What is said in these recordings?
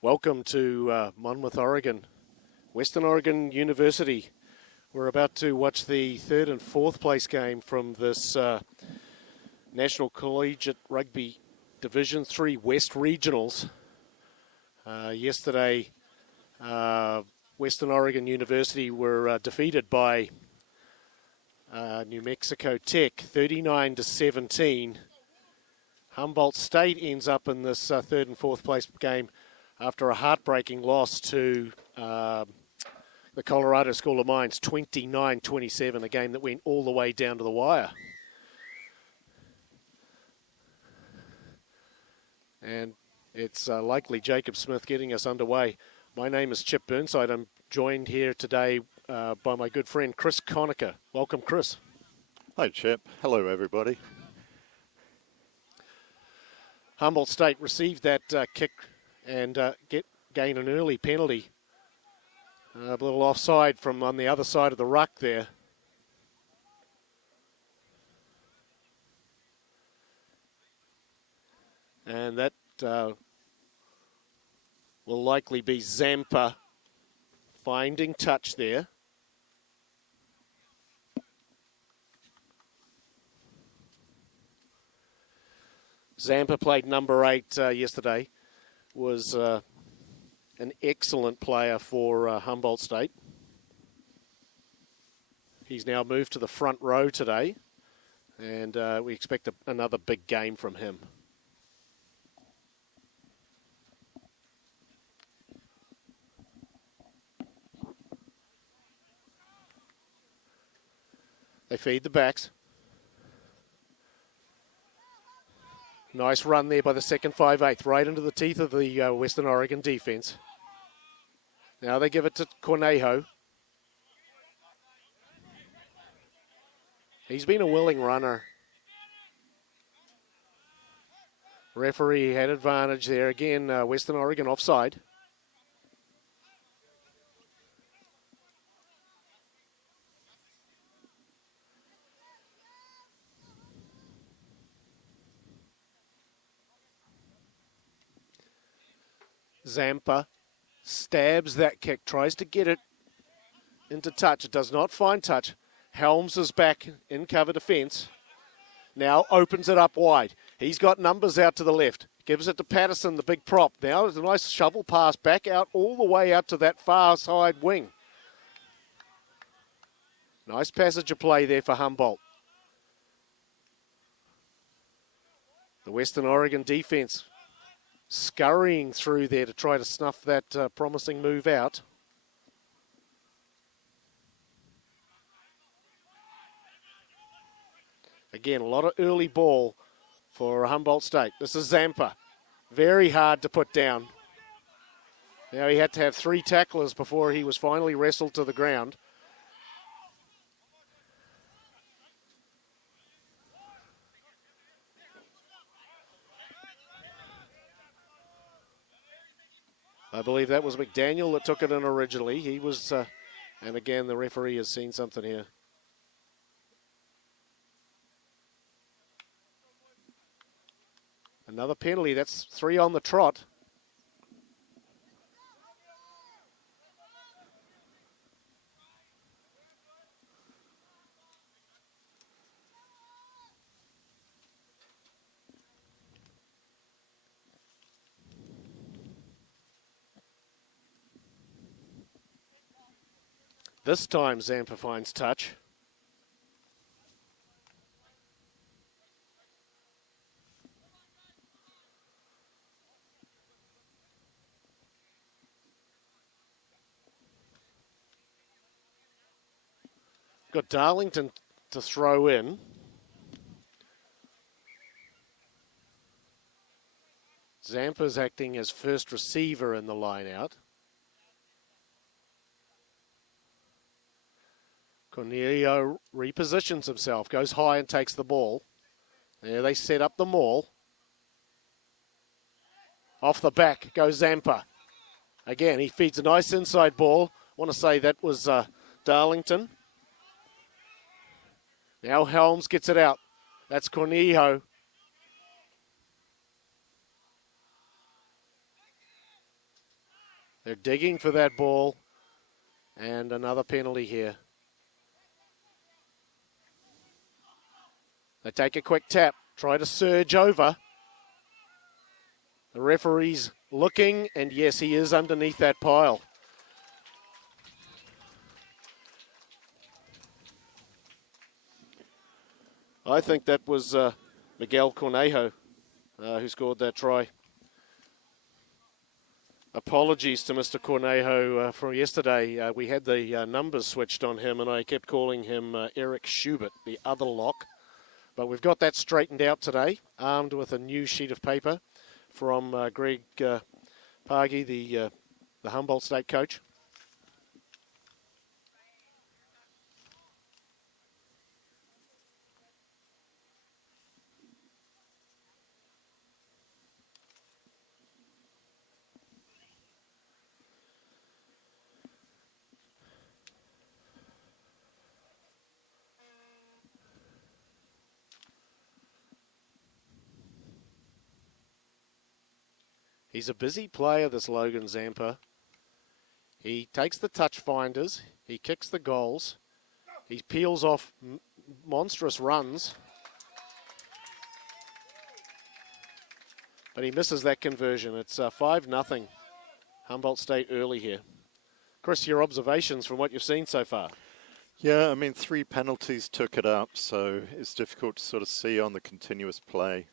Welcome to Monmouth, Oregon, Western Oregon University. We're about to watch the third and fourth place game from this National Collegiate Rugby Division 3 West Regionals. Yesterday, Western Oregon University were defeated by New Mexico Tech, 39-17. Humboldt State ends up in this third and fourth place game after a heartbreaking loss to the Colorado School of Mines, 29-27, a game that went all the way down to the wire. And it's likely Jacob Smith getting us underway. My name is Chip Burnside. I'm joined here today by my good friend Chris Conacher. Welcome, Chris. Hi, Chip. Hello, everybody. Humboldt State received that kick and gain an early penalty. A little offside from on the other side of the ruck there. And that will likely be Zampa finding touch there. Zampa played number 8 yesterday. Was an excellent player for Humboldt State. He's now moved to the front row today, and we expect another big game from him. They feed the backs. Nice run there by the second 5/8, right into the teeth of the Western Oregon defense. Now they give it to Cornejo. He's been a willing runner. Referee had advantage there. Again, Western Oregon offside. Zampa stabs that kick, tries to get it into touch. It does not find touch. Helms is back in cover defense. Now opens it up wide. He's got numbers out to the left. Gives it to Patterson, the big prop. Now it's a nice shovel pass back out all the way out to that far side wing. Nice passage of play there for Humboldt. The Western Oregon defense scurrying through there to try to snuff that promising move out. Again, a lot of early ball for Humboldt State. This is Zampa. Very hard to put down. Now he had to have 3 tacklers before he was finally wrestled to the ground. I believe that was McDaniel that took it in originally. He was, and again, the referee has seen something here. Another penalty. That's 3 on the trot. This time Zampa finds touch. Got Darlington to throw in. Zampa's acting as first receiver in the line out. Cornelio repositions himself, goes high and takes the ball. There they set up the maul. Off the back goes Zampa. Again, he feeds a nice inside ball. I want to say that was Darlington. Now Helms gets it out. That's Cornejo. They're digging for that ball. And another penalty here. They take a quick tap, try to surge over. The referee's looking, and yes, he is underneath that pile. I think that was Miguel Cornejo who scored that try. Apologies to Mr. Cornejo for yesterday. We had the numbers switched on him, and I kept calling him Eric Schubert, the other lock. But we've got that straightened out today, armed with a new sheet of paper from Greg Pagi, the Humboldt State coach. He's a busy player, this Logan Zampa. He takes the touch finders, he kicks the goals, he peels off monstrous runs, but he misses that conversion. It's 5-0 Humboldt State early here. Chris, your observations from what you've seen so far? Yeah, I mean, 3 penalties took it up, so it's difficult to sort of see on the continuous play.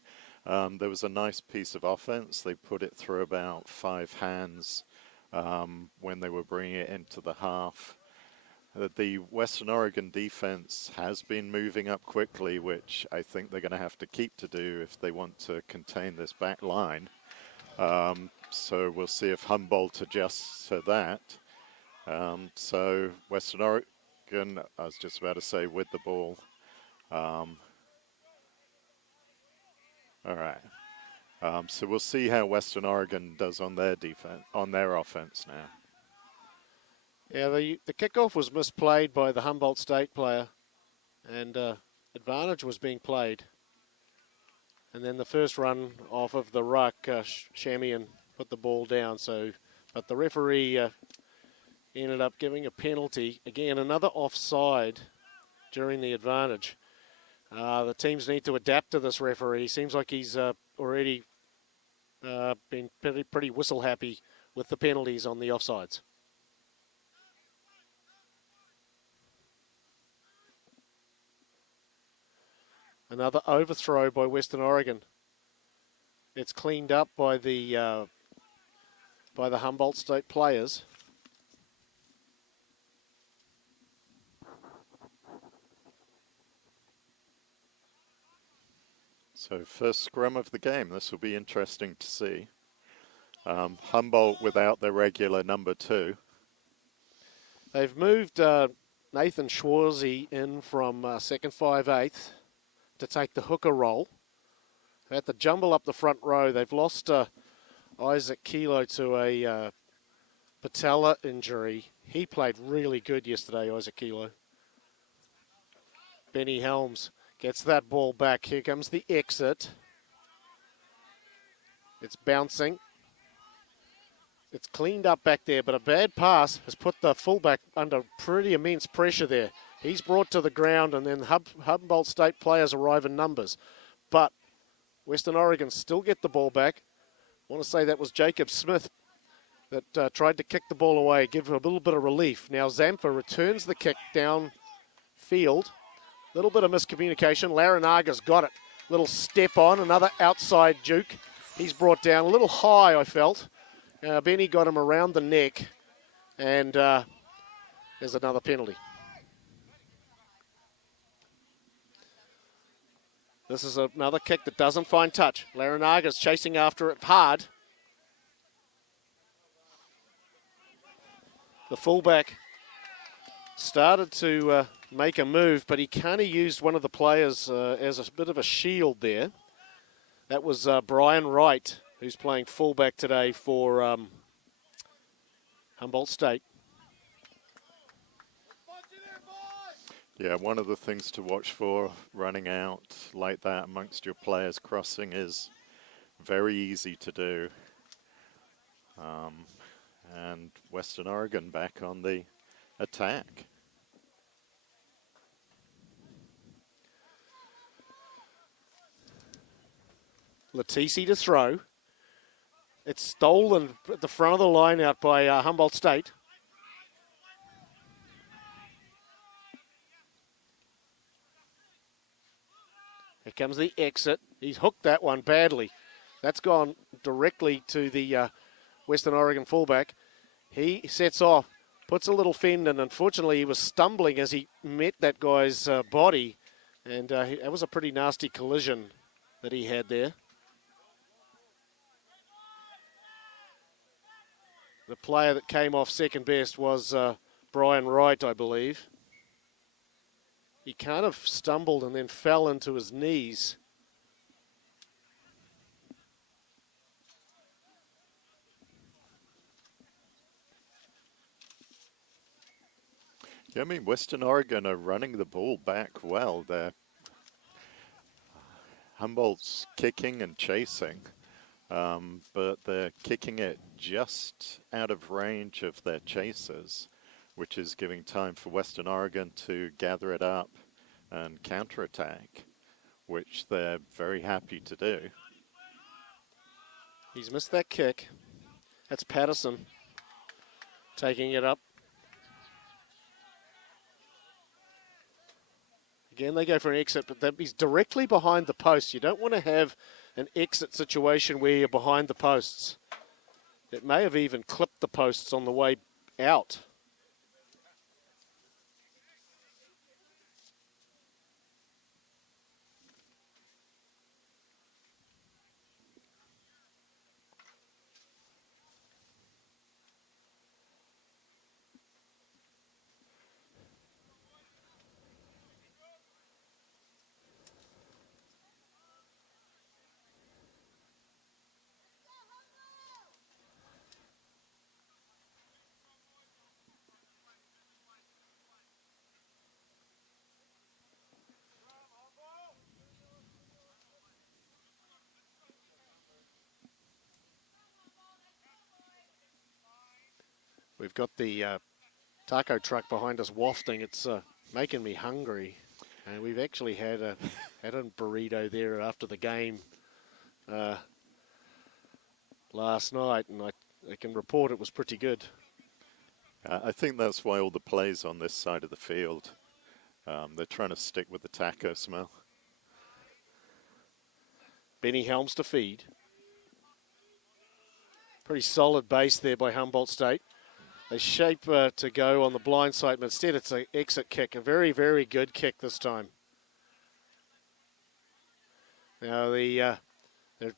There was a nice piece of offense. They put it through about 5 hands when they were bringing it into the half. The Western Oregon defense has been moving up quickly, which I think they're going to have to keep to do if they want to contain this back line. So we'll see if Humboldt adjusts to that. So Western Oregon, I was just about to say, with the ball. All right. So we'll see how Western Oregon does on their defense, on their offense now. Yeah, the kickoff was misplayed by the Humboldt State player, and advantage was being played. And then the first run off of the ruck, Shamian put the ball down. But the referee ended up giving a penalty. Again, another offside during the advantage. The teams need to adapt to this referee. Seems like he's already been pretty whistle happy with the penalties on the offsides. Another overthrow by Western Oregon. It's cleaned up by the Humboldt State players. So first scrum of the game. This will be interesting to see. Humboldt without their regular number 2. They've moved Nathan Schwarzy in from second 5/8 to take the hooker role. They had to jumble up the front row. They've lost Isaac Kilo to a patella injury. He played really good yesterday, Isaac Kilo. Benny Helms gets that ball back. Here comes the exit. It's bouncing. It's cleaned up back there, but a bad pass has put the fullback under pretty immense pressure there. He's brought to the ground, and then Humboldt State players arrive in numbers. But Western Oregon still get the ball back. I want to say that was Jacob Smith that tried to kick the ball away, give a little bit of relief. Now Zampa returns the kick downfield. Little bit of miscommunication. Laranaga's got it. Little step on, another outside juke. He's brought down a little high, I felt. Benny got him around the neck, and there's another penalty. This is another kick that doesn't find touch. Laranaga's chasing after it hard. The fullback started to make a move, but he kind of used one of the players as a bit of a shield there. That was Brian Wright, who's playing fullback today for Humboldt State. Yeah, one of the things to watch for running out like that amongst your players crossing is very easy to do. And Western Oregon back on the attack. Latisi to throw. It's stolen at the front of the line out by Humboldt State. Here comes the exit. He's hooked that one badly. That's gone directly to the Western Oregon fullback. He sets off, puts a little fend, and unfortunately he was stumbling as he met that guy's body. And that was a pretty nasty collision that he had there. The player that came off second best was Brian Wright, I believe. He kind of stumbled and then fell into his knees. Yeah, I mean, Western Oregon are running the ball back well there. Humboldt's kicking and chasing, but they're kicking it just out of range of their chasers, which is giving time for Western Oregon to gather it up and counterattack, which they're very happy to do. He's missed that kick. That's Patterson taking it up. Again, they go for an exit, but he's directly behind the post. You don't want to have an exit situation where you're behind the posts. It may have even clipped the posts on the way out. We've got the taco truck behind us wafting. It's making me hungry. And we've actually had a burrito there after the game last night, and I can report it was pretty good. I think that's why all the plays on this side of the field, they're trying to stick with the taco smell. Benny Helms to feed. Pretty solid base there by Humboldt State. They shape to go on the blind side, but instead it's an exit kick. A very, very good kick this time. Now they're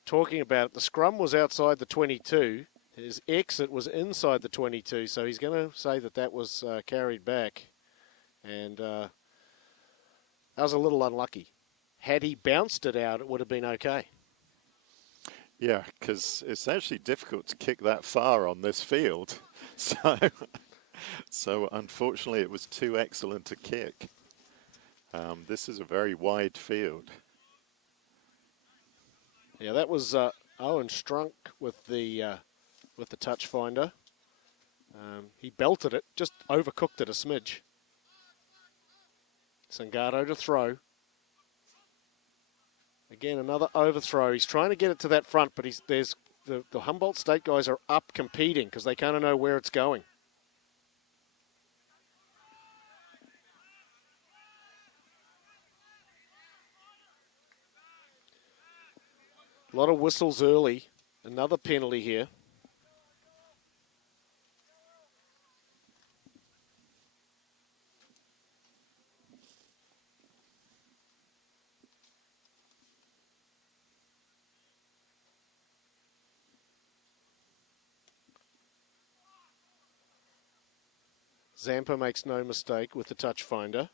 talking about the scrum was outside the 22. His exit was inside the 22, so he's going to say that was carried back. And that was a little unlucky. Had he bounced it out, it would have been okay. Yeah, because it's actually difficult to kick that far on this field. So unfortunately, it was too excellent a kick. This is a very wide field. Yeah, that was Owen Strunk with the touch finder. He belted it, just overcooked it a smidge. Sangato to throw. Again, another overthrow. He's trying to get it to that front, but the Humboldt State guys are up competing because they kind of know where it's going. A lot of whistles early. Another penalty here. Zampa makes no mistake with the touch finder.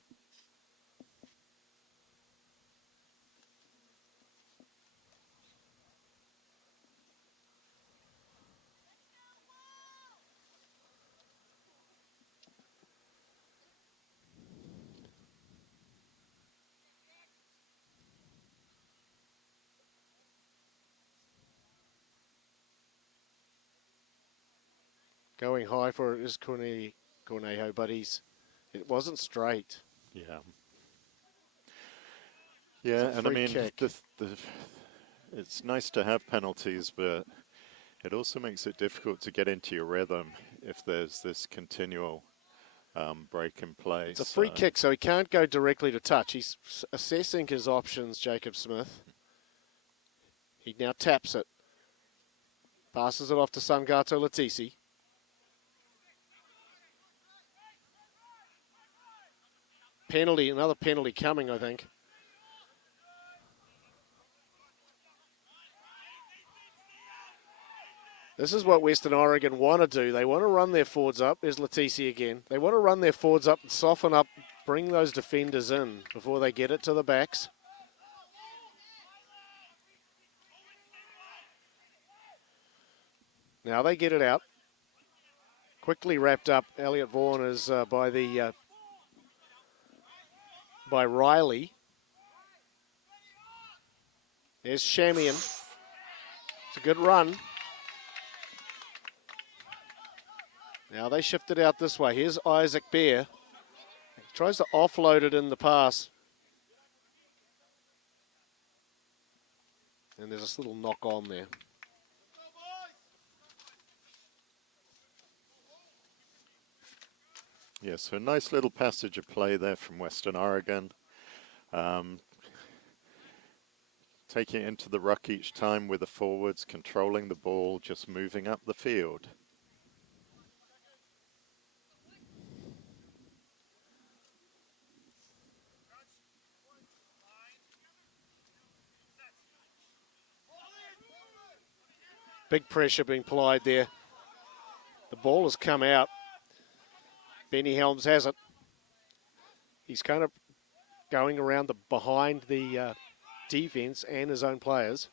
Going high for it is Cornejo, but it wasn't straight. Yeah. Yeah, and I mean, it's nice to have penalties, but it also makes it difficult to get into your rhythm if there's this continual break in play. It's a free kick, so he can't go directly to touch. He's assessing his options, Jacob Smith. He now taps it. Passes it off to Sangato Latisi. Penalty, another penalty coming, I think. This is what Western Oregon want to do. They want to run their forwards up. There's Latisi again. They want to run their forwards up and soften up, bring those defenders in before they get it to the backs. Now they get it out. Quickly wrapped up. Elliot Vaughan is by Riley. There's Shamian. It's a good run. Now they shift it out this way. Here's Isaac Bear. He tries to offload it in the pass. And there's this little knock on there. Yeah, so a nice little passage of play there from Western Oregon. Taking it into the ruck each time with the forwards, controlling the ball, just moving up the field. Big pressure being applied there. The ball has come out. Benny Helms has it. He's kind of going around behind the defense and his own players.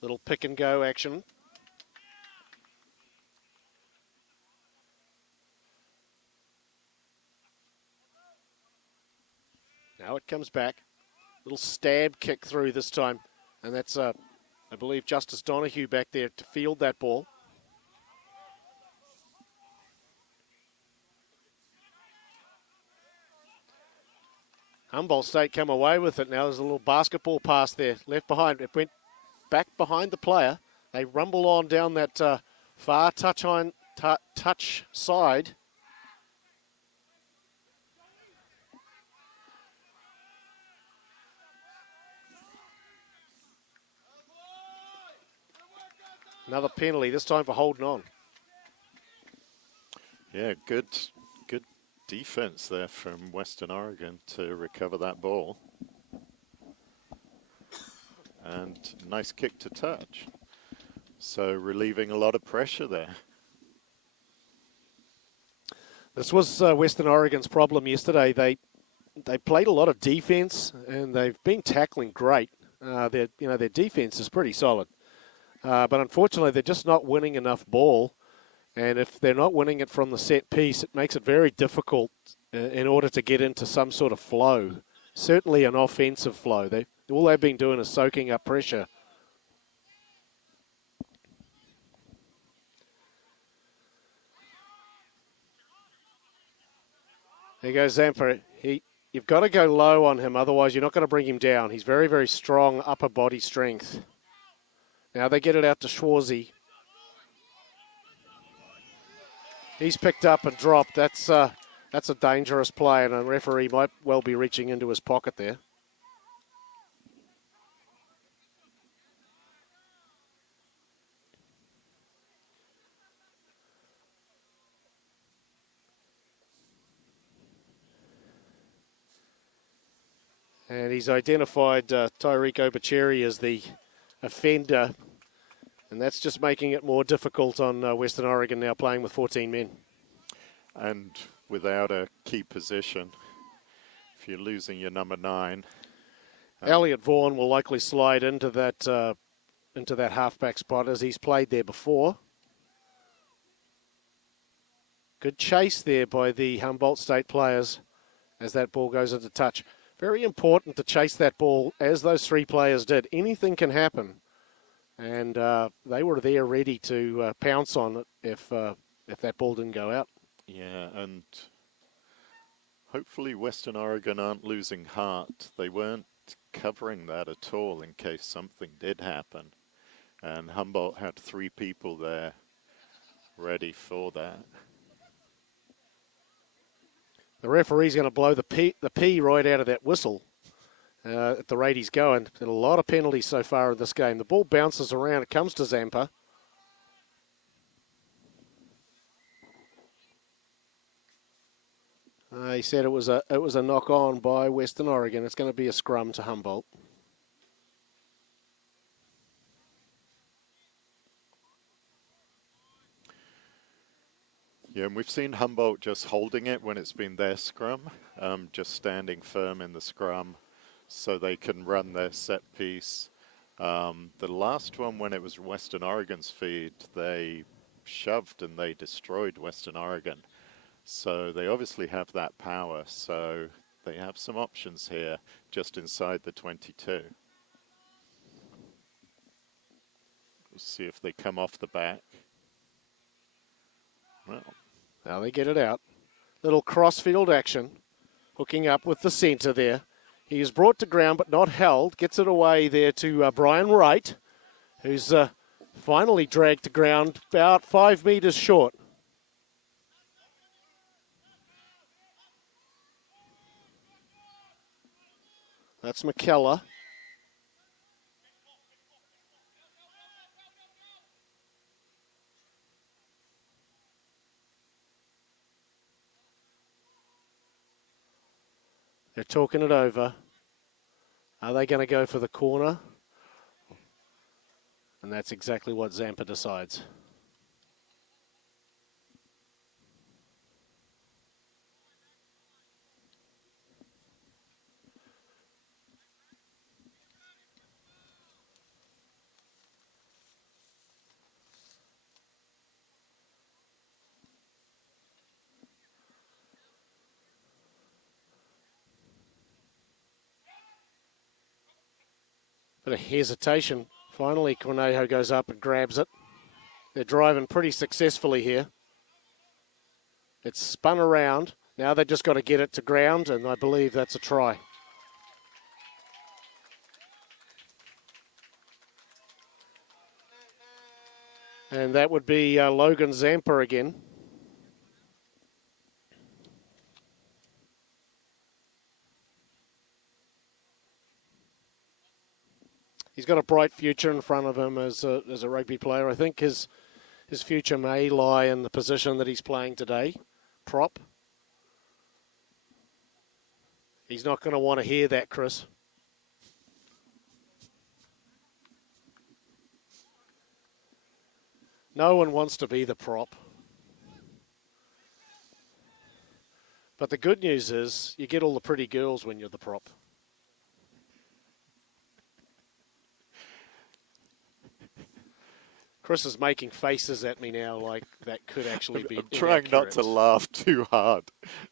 Little pick and go action. Now it comes back. Little stab kick through this time. And that's, I believe, Justice Donahue back there to field that ball. Humboldt State come away with it now. There's a little basketball pass there, left behind. It went back behind the player. They rumble on down that far touch side. Another penalty, this time for holding on. Yeah, good defense there from Western Oregon to recover that ball. And nice kick to touch. So relieving a lot of pressure there. This was Western Oregon's problem yesterday. They played a lot of defense and they've been tackling great. Their defense is pretty solid. But unfortunately, they're just not winning enough ball. And if they're not winning it from the set piece, it makes it very difficult in order to get into some sort of flow. Certainly an offensive flow. All they've been doing is soaking up pressure. There goes Zampa. You've got to go low on him, otherwise you're not going to bring him down. He's very, very strong upper body strength. Now they get it out to Schwarzy. He's picked up and dropped. That's a dangerous play, and a referee might well be reaching into his pocket there. And he's identified Tyreek Obacheri as the offender. And that's just making it more difficult on Western Oregon now playing with 14 men. And without a key position, if you're losing your number 9. Elliot Vaughan will likely slide into that halfback spot as he's played there before. Good chase there by the Humboldt State players. as that ball goes into touch. Very important to chase that ball as those three players did. Anything can happen. And they were there ready to pounce on it if that ball didn't go out. Yeah, and hopefully Western Oregon aren't losing heart. They weren't covering that at all in case something did happen. And Humboldt had three people there ready for that. The referee's going to blow the P right out of that whistle at the rate he's going. Been a lot of penalties so far in this game. The ball bounces around. It comes to Zampa. He said it was a knock on by Western Oregon. It's going to be a scrum to Humboldt. Yeah, and we've seen Humboldt just holding it when it's been their scrum, just standing firm in the scrum so they can run their set piece. The last one, when it was Western Oregon's feed, they shoved and they destroyed Western Oregon. So they obviously have that power, so they have some options here just inside the 22. We'll see if they come off the back. Well, now they get it out. Little crossfield action, hooking up with the centre there. He is brought to ground but not held. Gets it away there to Brian Wright, who's finally dragged to ground about 5 metres short. That's McKellar. They're talking it over. Are they going to go for the corner? And that's exactly what Zampa decides. Bit of hesitation. Finally, Cornejo goes up and grabs it. They're driving pretty successfully here. It's spun around. Now they've just got to get it to ground, and I believe that's a try. And that would be Logan Zampa again. He's got a bright future in front of him as a rugby player. I think his future may lie in the position that he's playing today, prop. He's not going to want to hear that, Chris. No one wants to be the prop. But the good news is you get all the pretty girls when you're the prop. Chris is making faces at me now like that could actually be I'm trying not to inaccurate. laugh too hard.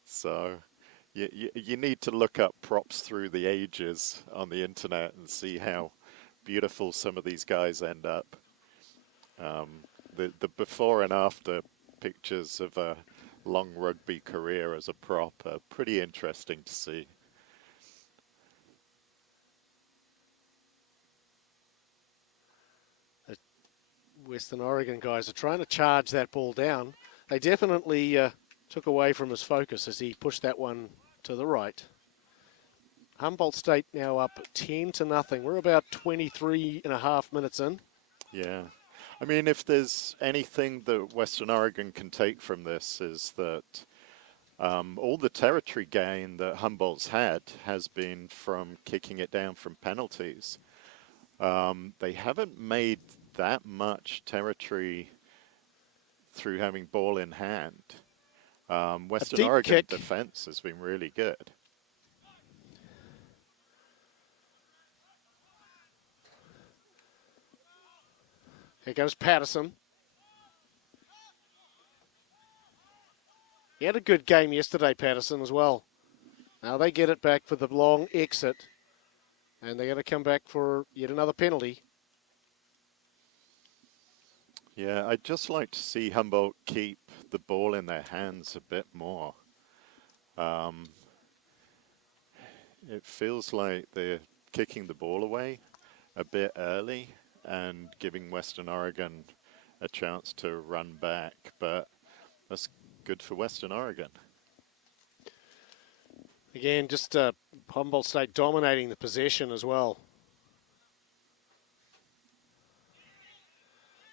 So you need to look up props through the ages on the internet and see how beautiful some of these guys end up. The before and after pictures of a long rugby career as a prop are pretty interesting to see. Western Oregon guys are trying to charge that ball down. They definitely took away from his focus as he pushed that one to the right. Humboldt State now up 10-0. We're about 23 and a half minutes in. Yeah. I mean, if there's anything that Western Oregon can take from this is that all the territory gain that Humboldt's had has been from kicking it down from penalties. They haven't made that much territory through having ball in hand. Western Oregon kick. defense has been really good. Here goes Patterson. He had a good game yesterday, Patterson, as well. Now they get it back for the long exit, and they're going to come back for yet another penalty. Yeah, I'd just like to see Humboldt keep the ball in their hands a bit more. It feels like they're kicking the ball away a bit early and giving Western Oregon a chance to run back, but that's good for Western Oregon. Again, just Humboldt State dominating the possession as well.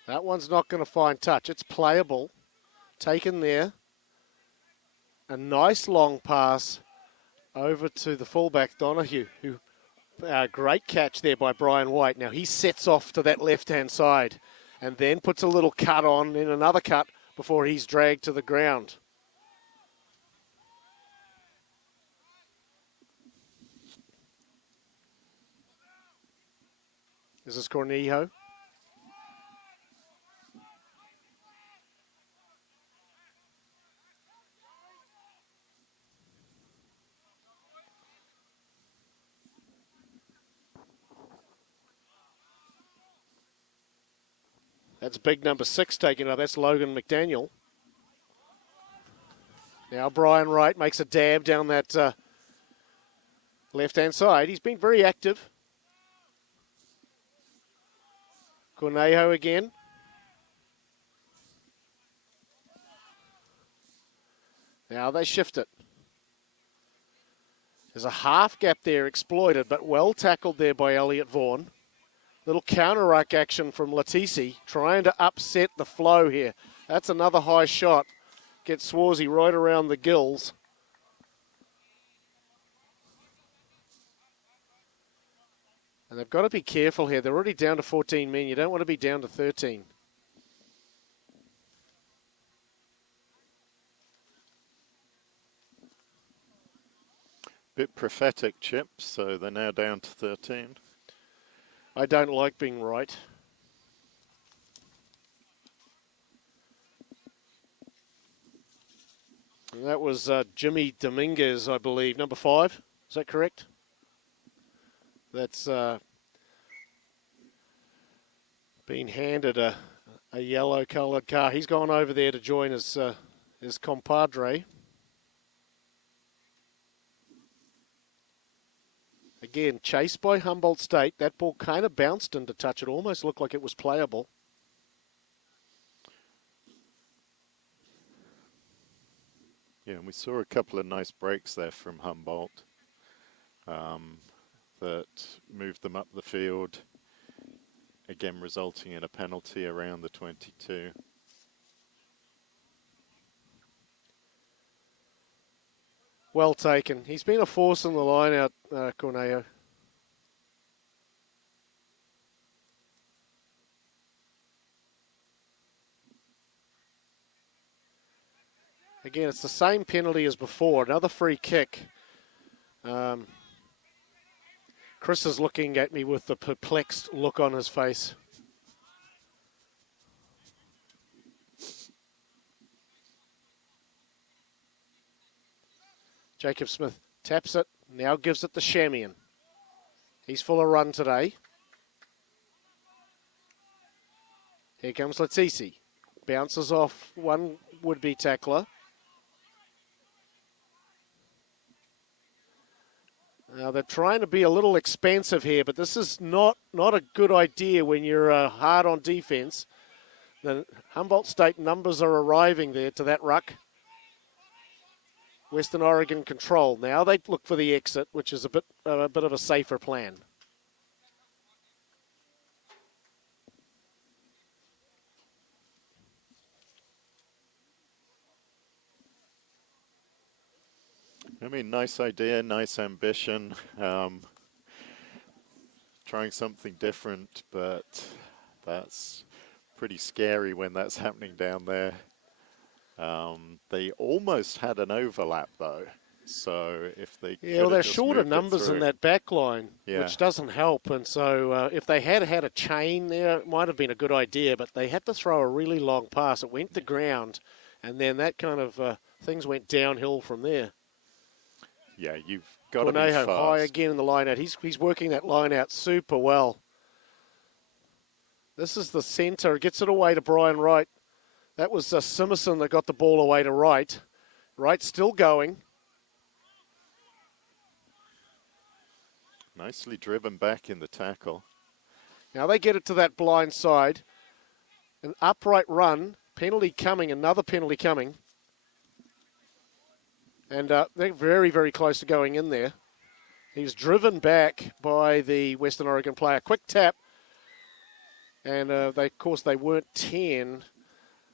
That one's not going to find touch. It's playable. Taken there. A nice long pass over to the fullback, Donahue, who great catch there by Brian White. Now he sets off to that left-hand side and then puts a little cut on, then another cut before he's dragged to the ground. This is Cornejo. That's big number 6 taking up. That's Logan McDaniel. Now Brian Wright makes a dab down that left-hand side. He's been very active. Cornejo again. Now they shift it. There's a half gap there exploited, but well tackled there by Elliot Vaughan. Little counter-ruck action from Latisi, trying to upset the flow here. That's another high shot. Gets Swarzy right around the gills. And they've got to be careful here. They're already down to 14 men. You don't want to be down to 13. Bit prophetic, Chip, so they're now down to 13. I don't like being right. And that was Jimmy Dominguez, I believe, number 5. Is that correct? That's been handed a yellow-coloured car. He's gone over there to join his compadre. Again, chased by Humboldt State. That ball kind of bounced into touch. It almost looked like it was playable. Yeah, and we saw a couple of nice breaks there from Humboldt that moved them up the field, again resulting in a penalty around the 22. Well taken. He's been a force in the line out, Cornejo. Again, it's the same penalty as before. Another free kick. Chris is looking at me with the perplexed look on his face. Jacob Smith taps it, now gives it to Shamian. He's full of run today. Here comes Latisi. Bounces off one would-be tackler. Now they're trying to be a little expansive here, but this is not a good idea when you're hard on defense. The Humboldt State numbers are arriving there to that ruck. Western Oregon control. Now they look for the exit, which is a bit of a safer plan. I mean, nice idea, nice ambition. Trying something different, but that's pretty scary when that's happening down there. They almost had an overlap, though. So if they well, they're shorter numbers in that back line, which doesn't help. And so if they had had a chain there, it might have been a good idea, but they had to throw a really long pass. It went to ground, and then that kind of things went downhill from there. Yeah, you've got to be fast. High again in the line out. He's working that line out super well. This is the centre. Gets it away to Brian Wright. That was Simerson that got the ball away to Wright. Wright still going. Nicely driven back in the tackle. Now they get it to that blind side. An upright run. Penalty coming. Another penalty coming. And they're very, very close to going in there. He was driven back by the Western Oregon player. Quick tap. And, of course, they weren't 10.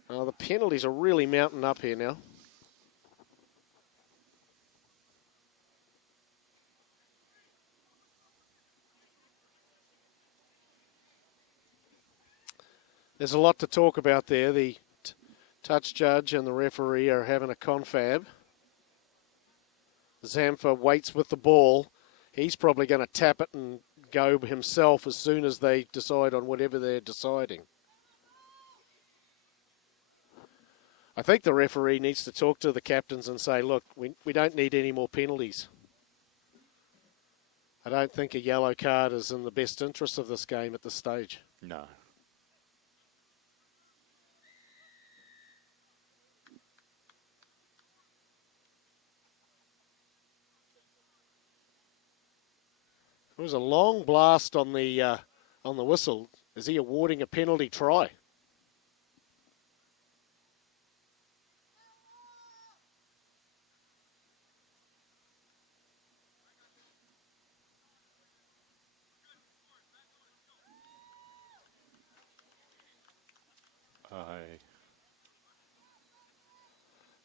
The penalties are really mounting up here now. There's a lot to talk about there. The touch judge and the referee are having a confab. Zampa waits with the ball. He's probably going to tap it and go himself as soon as they decide on whatever they're deciding. I think the referee needs to talk to the captains and say, look, we don't need any more penalties. I don't think a yellow card is in the best interest of this game at this stage. No. It was a long blast on the whistle. Is he awarding a penalty try?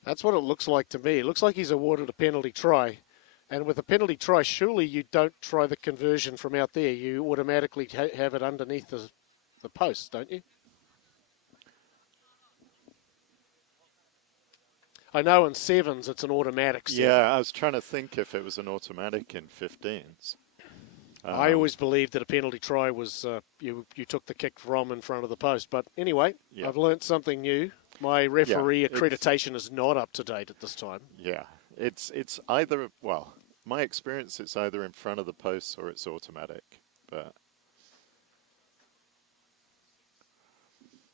That's what it looks like to me. It looks like he's awarded a penalty try. And with a penalty try, surely you don't try the conversion from out there. You automatically have it underneath the post, don't you? I know in sevens it's an automatic. Yeah, I was trying to think if it was an automatic in 15s. I always believed that a penalty try was you took the kick from in front of the post. But anyway, yeah. I've learnt something new. My referee accreditation is not up to date at this time. Yeah, it's either, well, my experience, it's either in front of the post or it's automatic. But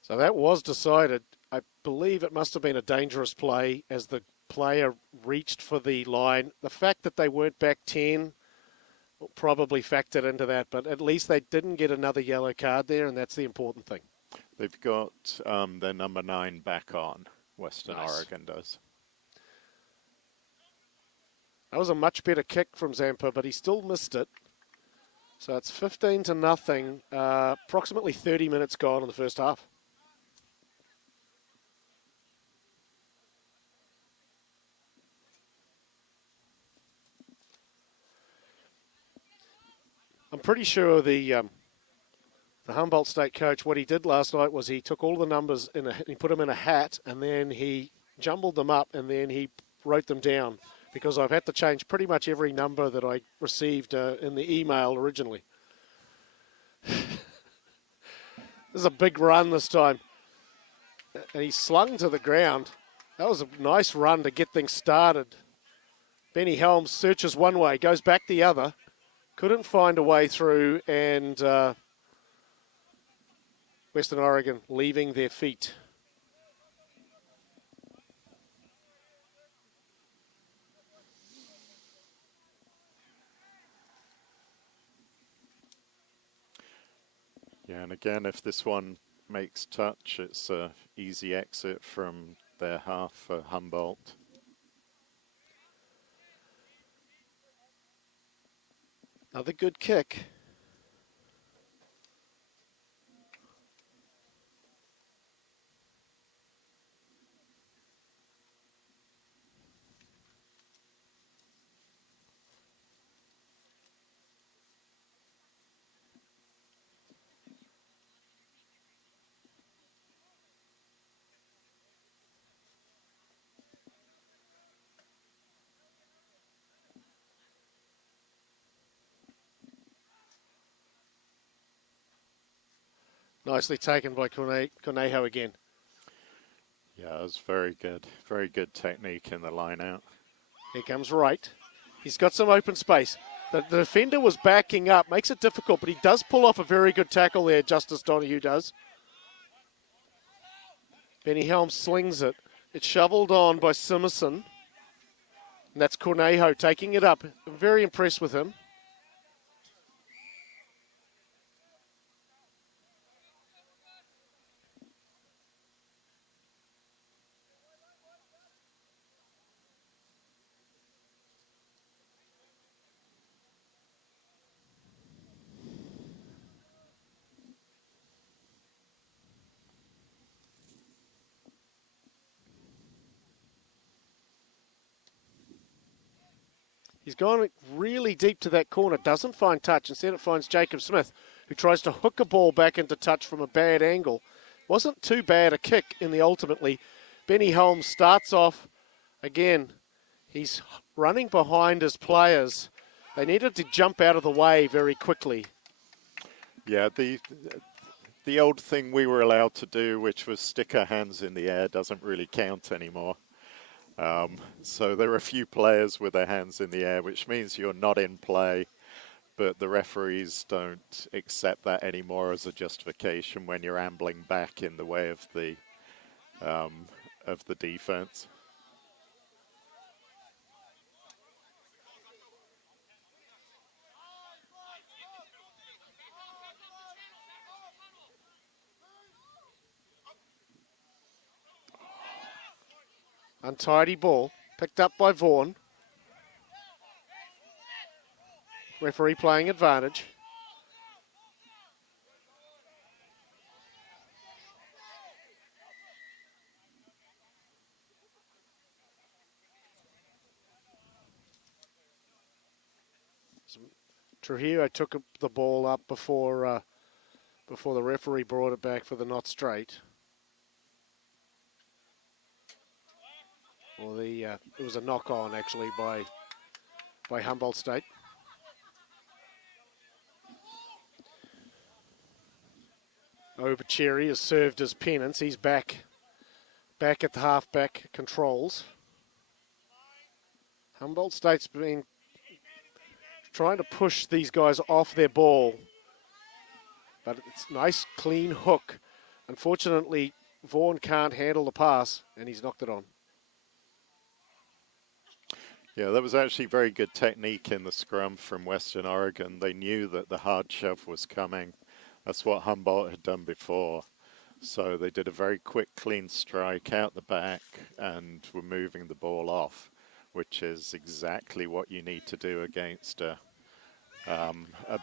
so that was decided. I believe it must have been a dangerous play as the player reached for the line. The fact that they weren't back 10 probably factored into that, but at least they didn't get another yellow card there, and that's the important thing. They've got their number 9 back on, Western Oregon does. That was a much better kick from Zampa, but he still missed it. So it's 15-0, approximately 30 minutes gone in the first half. I'm pretty sure the Humboldt State coach, what he did last night was he took all the numbers he put them in a hat, and then he jumbled them up, and then he wrote them down, because I've had to change pretty much every number that I received in the email originally. This is a big run this time. And he slung to the ground. That was a nice run to get things started. Benny Helms searches one way, goes back the other. Couldn't find a way through, and Western Oregon leaving their feet. Yeah, and again, if this one makes touch, it's an easy exit from their half for Humboldt. Another good kick. Nicely taken by Cornejo again. Yeah, it was very good. Very good technique in the line out. Here comes Wright. He's got some open space. The defender was backing up, makes it difficult, but he does pull off a very good tackle there, Justice Donahue does. Benny Helms slings it. It's shoveled on by Simerson. And that's Cornejo taking it up. I'm very impressed with him. He's gone really deep to that corner, doesn't find touch. Instead it finds Jacob Smith, who tries to hook a ball back into touch from a bad angle. Wasn't too bad a kick in the ultimately. Benny Holmes starts off again. He's running behind his players. They needed to jump out of the way very quickly. Yeah, the old thing we were allowed to do, which was stick our hands in the air, doesn't really count anymore. So there are a few players with their hands in the air, which means you're not in play, but the referees don't accept that anymore as a justification when you're ambling back in the way of the defense. Untidy ball, picked up by Vaughan. Referee playing advantage. Trujillo took the ball up before the referee brought it back for the not straight. Well, it was a knock on actually by Humboldt State. Obacheri has served his penance. He's back at the halfback controls. Humboldt State's been trying to push these guys off their ball, but it's a nice clean hook. Unfortunately, Vaughan can't handle the pass, and he's knocked it on. Yeah, that was actually very good technique in the scrum from Western Oregon. They knew that the hard shove was coming. That's what Humboldt had done before. So they did a very quick, clean strike out the back and were moving the ball off, which is exactly what you need to do against a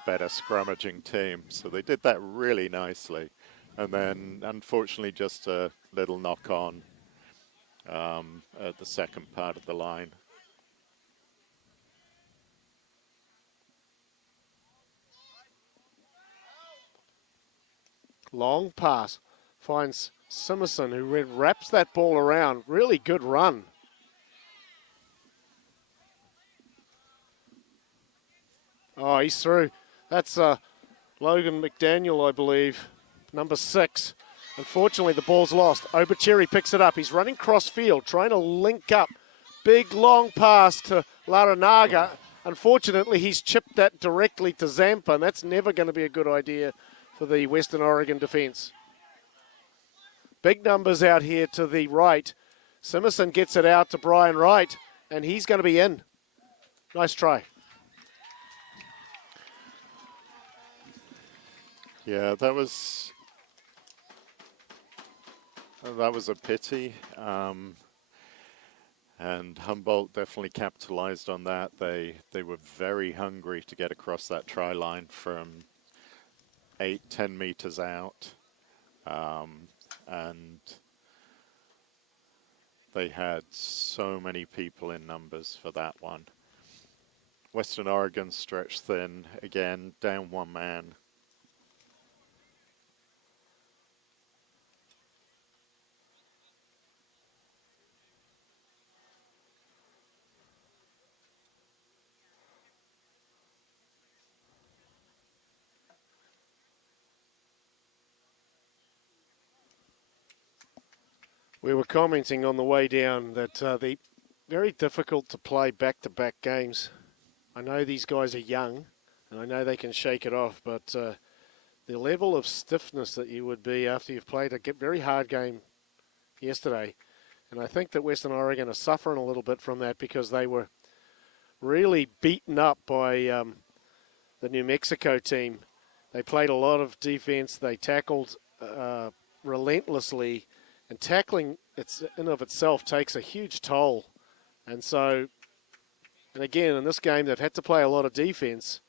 better scrummaging team. So they did that really nicely. And then, unfortunately, just a little knock on at the second part of the line. Long pass. Finds Simerson, who wraps that ball around. Really good run. Oh, he's through. That's Logan McDaniel, I believe, number 6. Unfortunately, the ball's lost. Obacheri picks it up. He's running cross field, trying to link up. Big, long pass to Laranaga. Unfortunately, he's chipped that directly to Zampa, and that's never going to be a good idea for the Western Oregon defence. Big numbers out here to the right. Simerson gets it out to Brian Wright, and he's going to be in. Nice try. Yeah, that was a pity. And Humboldt definitely capitalized on that. They were very hungry to get across that try line from 8-10 meters out, and they had so many people in numbers for that one. Western Oregon stretched thin again, down one man. We were commenting on the way down that the very difficult to play back-to-back games I know these guys are young, and I know they can shake it off, but the level of stiffness that you would be after you've played a very hard game yesterday, and I think that Western Oregon are suffering a little bit from that because they were really beaten up by the New Mexico team. They played a lot of defense. They tackled relentlessly, and tackling in of itself takes a huge toll. And so, and again, in this game, they've had to play a lot of defense.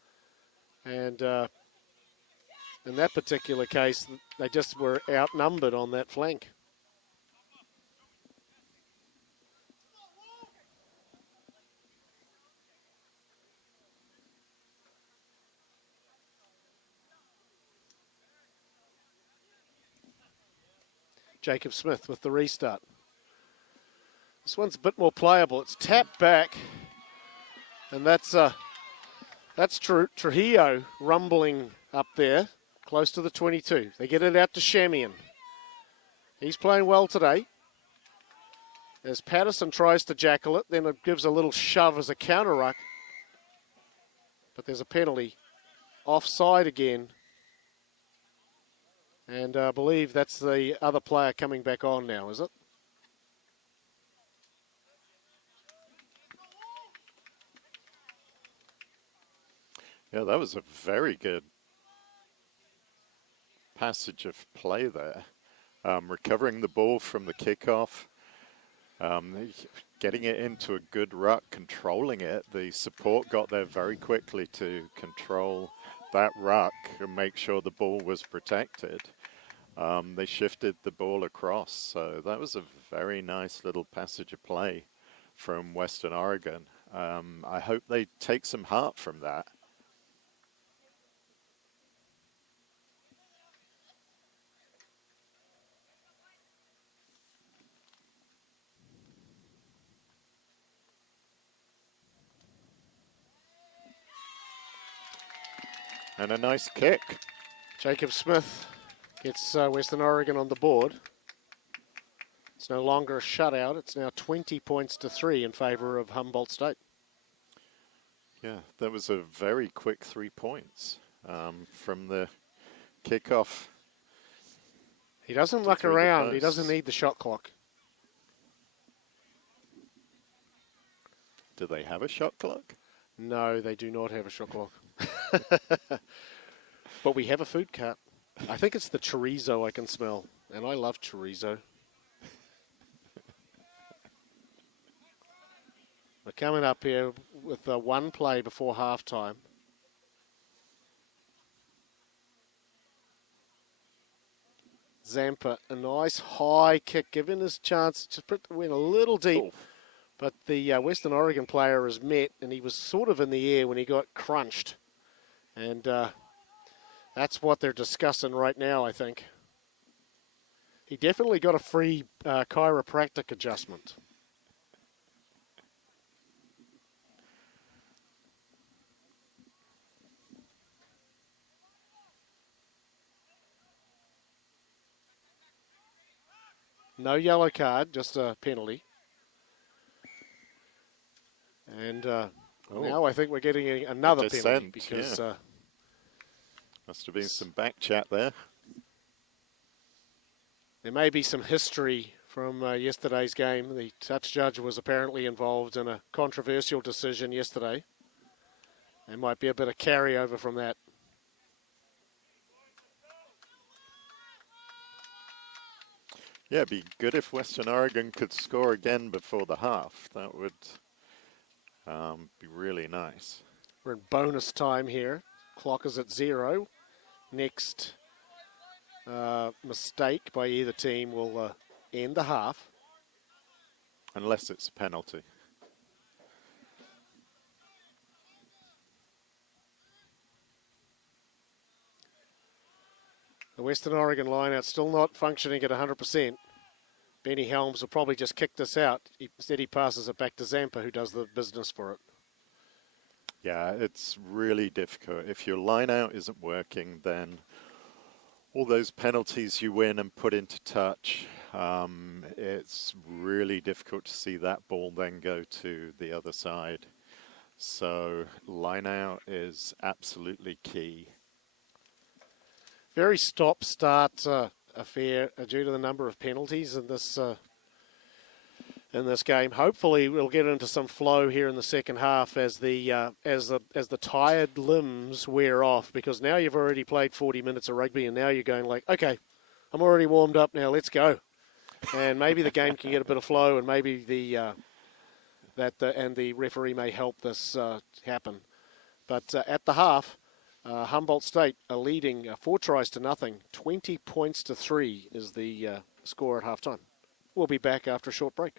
And in that particular case, they just were outnumbered on that flank. Jacob Smith with the restart. This one's a bit more playable. It's tapped back, and that's Trujillo rumbling up there, close to the 22. They get it out to Shamian. He's playing well today. As Patterson tries to jackal it, then it gives a little shove as a counter ruck. But there's a penalty. Offside again. And I believe that's the other player coming back on now, is it? Yeah, that was a very good passage of play there. Recovering the ball from the kickoff, getting it into a good ruck, controlling it. The support got there very quickly to control that ruck and make sure the ball was protected. They shifted the ball across, so that was a very nice little passage of play from Western Oregon. I hope they take some heart from that. And a nice kick. Jacob Smith gets Western Oregon on the board. It's no longer a shutout. It's now 20 points to 3 in favor of Humboldt State. Yeah, that was a very quick 3 points from the kickoff. He doesn't muck around. He doesn't need the shot clock. Do they have a shot clock? No, they do not have a shot clock. But we have a food cart. I think it's the chorizo I can smell, and I love chorizo. We're coming up here with one play before halftime. Zampa, a nice high kick, given his chance to put the win a little deep. Oh. But the Western Oregon player is met, and he was sort of in the air when he got crunched. And that's what they're discussing right now, I think. He definitely got a free chiropractic adjustment. No yellow card, just a penalty. And now I think we're getting another penalty because... Yeah. Must have been some back chat there. There may be some history from yesterday's game. The touch judge was apparently involved in a controversial decision yesterday. There might be a bit of carryover from that. Yeah, it'd be good if Western Oregon could score again before the half. That would be really nice. We're in bonus time here. Clock is at 0. Next mistake by either team will end the half. Unless it's a penalty. The Western Oregon lineout still not functioning at 100%. Benny Helms will probably just kick this out. Instead he passes it back to Zampa, who does the business for it. Yeah, it's really difficult. If your line out isn't working, then all those penalties you win and put into touch, it's really difficult to see that ball then go to the other side. So line out is absolutely key. Very stop-start affair due to the number of penalties in this game. Hopefully, we'll get into some flow here in the second half as the tired limbs wear off. Because now you've already played 40 minutes of rugby, and now you're going like, okay, I'm already warmed up now. Let's go. And maybe the game can get a bit of flow, and maybe the referee may help this happen. But at the half, Humboldt State are leading 4 tries to nothing. 20 points to 3 is the score at halftime. We'll be back after a short break.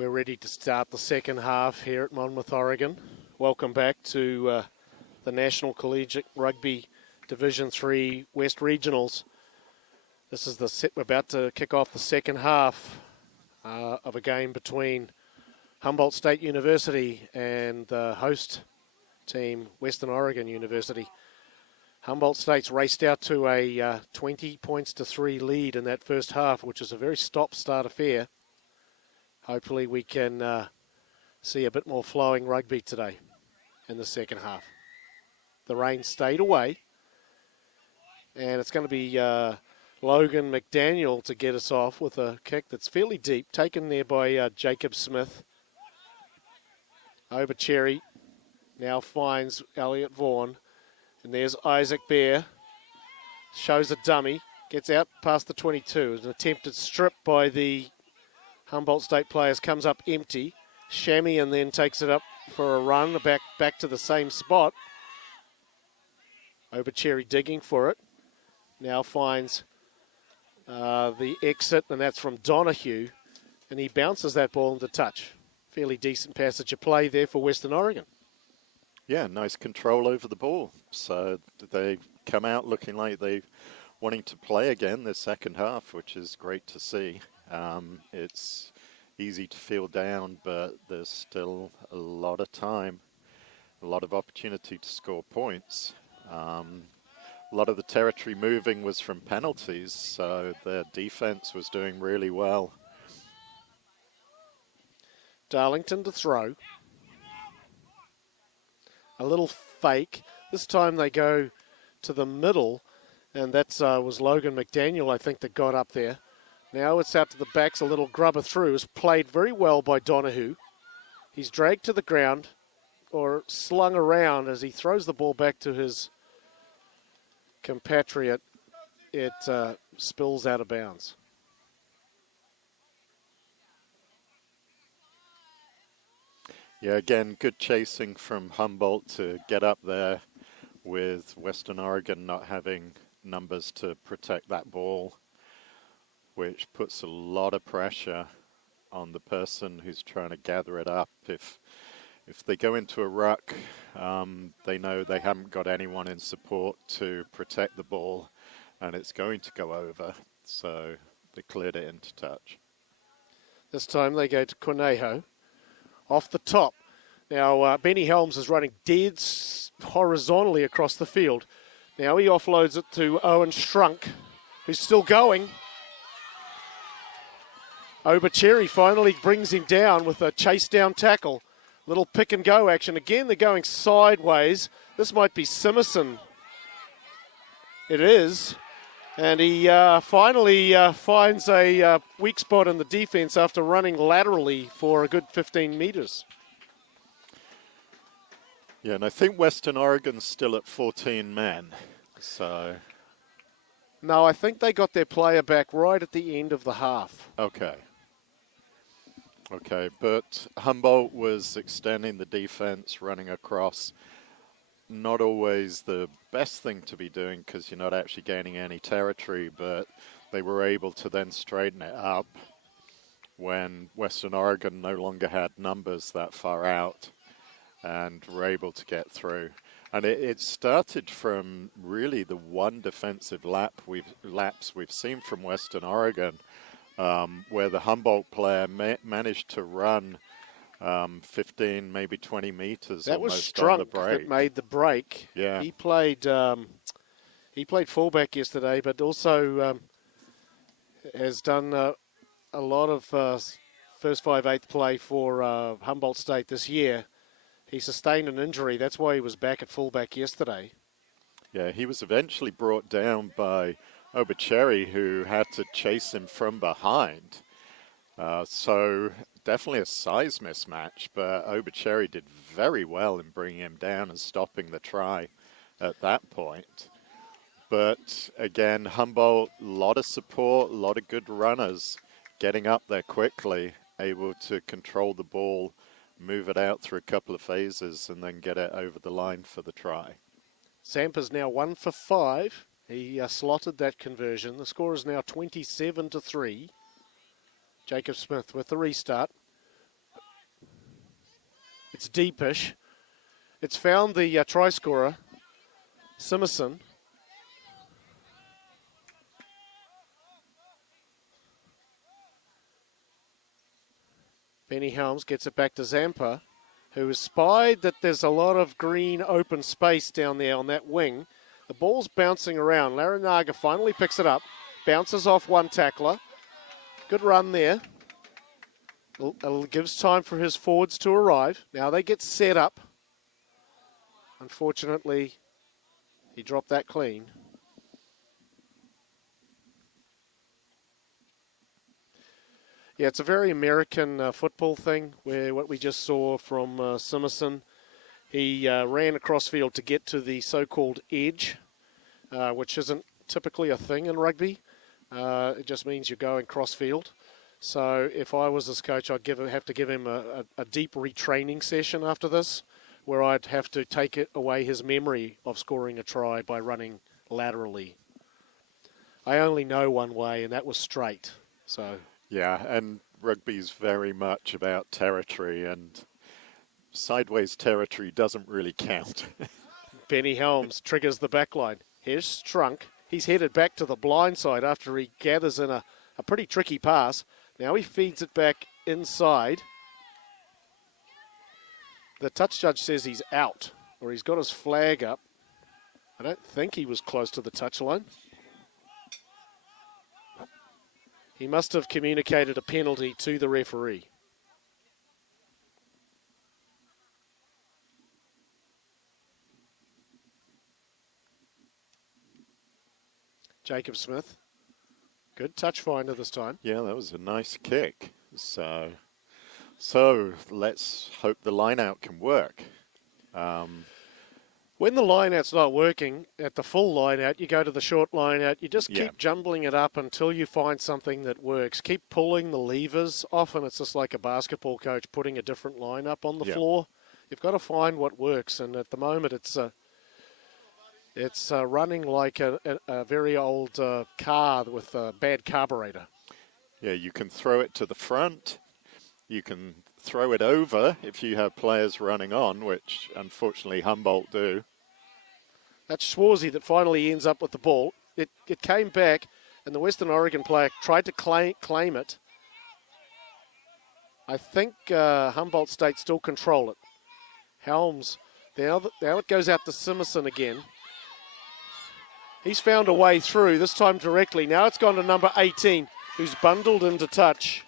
We're ready to start the second half here at Monmouth, Oregon. Welcome back to the National Collegiate Rugby Division 3 West Regionals. This is we're about to kick off the second half of a game between Humboldt State University and the host team, Western Oregon University. Humboldt State's raced out to a 20 points to 3 lead in that first half, which is a very stop-start affair. Hopefully we can see a bit more flowing rugby today in the second half. The rain stayed away, and it's going to be Logan McDaniel to get us off with a kick that's fairly deep, taken there by Jacob Smith. Obercherry now finds Elliot Vaughan, and there's Isaac Bear. Shows a dummy, gets out past the 22. An attempted strip by the Humboldt State players comes up empty. Shamian then takes it up for a run back to the same spot. Obercherry digging for it. Now finds the exit, and that's from Donahue. And he bounces that ball into touch. Fairly decent passage of play there for Western Oregon. Yeah, nice control over the ball. So they come out looking like they're wanting to play again this second half, which is great to see. It's easy to feel down, but there's still a lot of time, a lot of opportunity to score points. A lot of the territory moving was from penalties, so their defense was doing really well. Darlington to throw. A little fake. This time they go to the middle, and that was Logan McDaniel, I think, that got up there. Now it's out to the backs, a little grubber through. It's played very well by Donahue. He's dragged to the ground, or slung around as he throws the ball back to his compatriot. It spills out of bounds. Yeah, again, good chasing from Humboldt to get up there with Western Oregon not having numbers to protect that ball, which puts a lot of pressure on the person who's trying to gather it up. If they go into a ruck, they know they haven't got anyone in support to protect the ball, and it's going to go over. So they cleared it into touch. This time they go to Cornejo. Off the top. Now, Benny Helms is running dead horizontally across the field. Now he offloads it to Owen Strunk, who's still going. Obercherry finally brings him down with a chase down tackle. Little pick and go action. Again, they're going sideways. This might be Simerson. It is. And he finally finds a weak spot in the defense after running laterally for a good 15 meters. Yeah, and I think Western Oregon's still at 14 men. So. No, I think they got their player back right at the end of the half. Okay. Okay, but Humboldt was extending the defense, running across. Not always the best thing to be doing because you're not actually gaining any territory, but they were able to then straighten it up when Western Oregon no longer had numbers that far out and were able to get through. And it started from really the one defensive lapse we've seen from Western Oregon, where the Humboldt player managed to run 15, maybe 20 meters. That was almost on the Strunk break. that made the break. Yeah. He played fullback yesterday, but also has done a lot of first 5/8 play for Humboldt State this year. He sustained an injury. That's why he was back at fullback yesterday. Yeah, he was eventually brought down by Obercherry, who had to chase him from behind. So definitely a size mismatch, but Obercherry did very well in bringing him down and stopping the try at that point. But again, Humboldt, a lot of support, a lot of good runners getting up there quickly, able to control the ball, move it out through a couple of phases, and then get it over the line for the try. Sampa's now 1 for 5. He slotted that conversion. The score is now 27-3. Jacob Smith with the restart. It's deepish. It's found the try scorer, Simerson. Benny Helms gets it back to Zampa, who has spied that there's a lot of green open space down there on that wing. The ball's bouncing around. Larinaga finally picks it up, bounces off one tackler. Good run there. It gives time for his forwards to arrive. Now they get set up. Unfortunately, he dropped that clean. Yeah, it's a very American football thing, where what we just saw from Simerson, he ran across field to get to the so-called edge, which isn't typically a thing in rugby. It just means you're going cross field. So if I was his coach, I'd have to give him a deep retraining session after this, where I'd have to take away his memory of scoring a try by running laterally. I only know one way, and that was straight. So yeah, and rugby's very much about territory, and sideways territory doesn't really count. Benny Helms triggers the back line. Here's Strunk. He's headed back to the blind side after he gathers in a pretty tricky pass. Now he feeds it back inside. The touch judge says he's out, or he's got his flag up. I don't think he was close to the touch line. He must have communicated a penalty to the referee. Jacob Smith. Good touch finder this time. Yeah, that was a nice kick. So let's hope the line out can work. When the line out's not working, at the full line out, you go to the short line out. You just keep jumbling it up until you find something that works. Keep pulling the levers. Often it's just like a basketball coach putting a different line up on the floor. You've got to find what works, and at the moment it's running like a very old car with a bad carburetor. Yeah, you can throw it to the front. You can throw it over if you have players running on, which unfortunately Humboldt do. That's Schwarzy that finally ends up with the ball. It came back, and the Western Oregon player tried to claim it. I think Humboldt State still control it. Helms, now it goes out to Simerson again. He's found a way through, this time directly. Now it's gone to number 18, who's bundled into touch.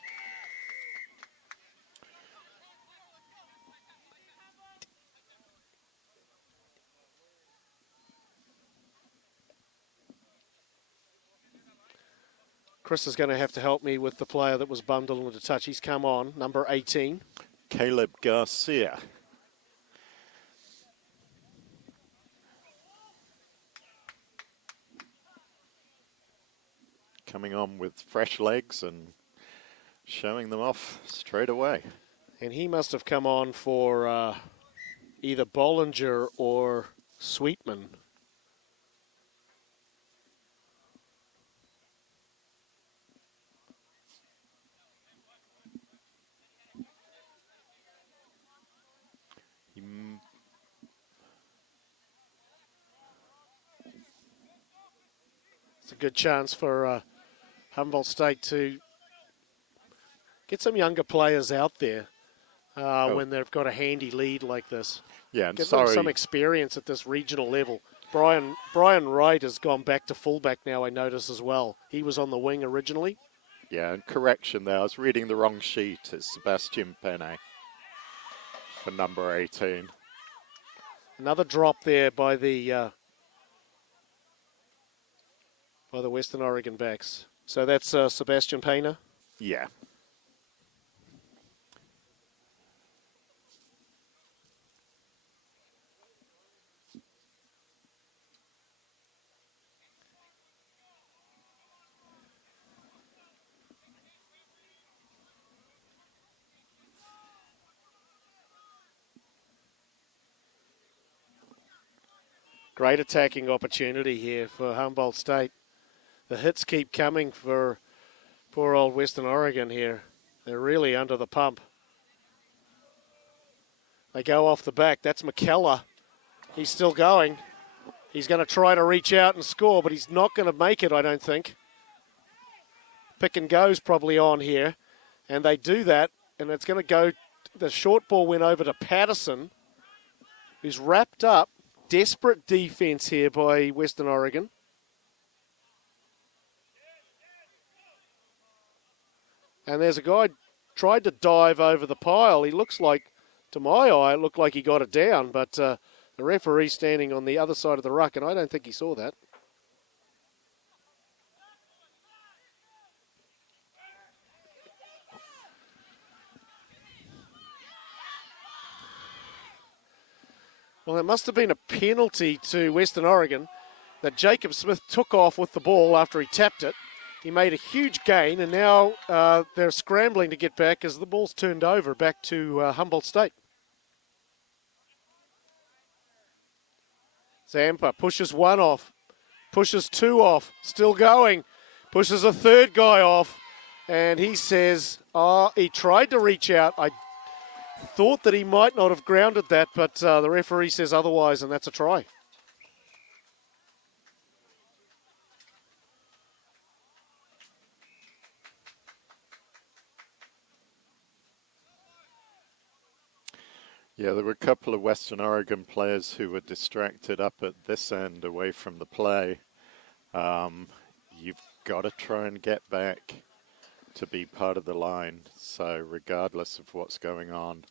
Chris is going to have to help me with the player that was bundled into touch. He's come on, number 18. Caleb Garcia. Coming on with fresh legs and showing them off straight away. And he must have come on for either Bollinger or Sweetman. It's a good chance for Humboldt State to get some younger players out there when they've got a handy lead like this. Yeah, and get them some experience at this regional level. Brian Wright has gone back to fullback now, I notice as well. He was on the wing originally. Yeah, and correction there, I was reading the wrong sheet. It's Sebastian Penne for number 18. Another drop there by the Western Oregon backs. So that's Sebastian Pena? Yeah. Great attacking opportunity here for Humboldt State. The hits keep coming for poor old Western Oregon here. They're really under the pump. They go off the back. That's McKellar. He's still going. He's going to try to reach out and score, but he's not going to make it, I don't think. Pick and go's probably on here, and they do that, and it's going to go. The short ball went over to Patterson, who's wrapped up. Desperate defense here by Western Oregon. And there's a guy tried to dive over the pile. He looks like, to my eye, it looked like he got it down, but the referee standing on the other side of the ruck, and I don't think he saw that. Well, it must have been a penalty to Western Oregon that Jacob Smith took off with the ball after he tapped it. He made a huge gain, and now they're scrambling to get back as the ball's turned over back to Humboldt State. Zampa pushes one off, pushes two off, still going, pushes a third guy off, and he says, he tried to reach out. I thought that he might not have grounded that, but the referee says otherwise, and that's a try. Yeah, there were a couple of Western Oregon players who were distracted up at this end away from the play. You've got to try and get back to be part of the line, so regardless of what's going on.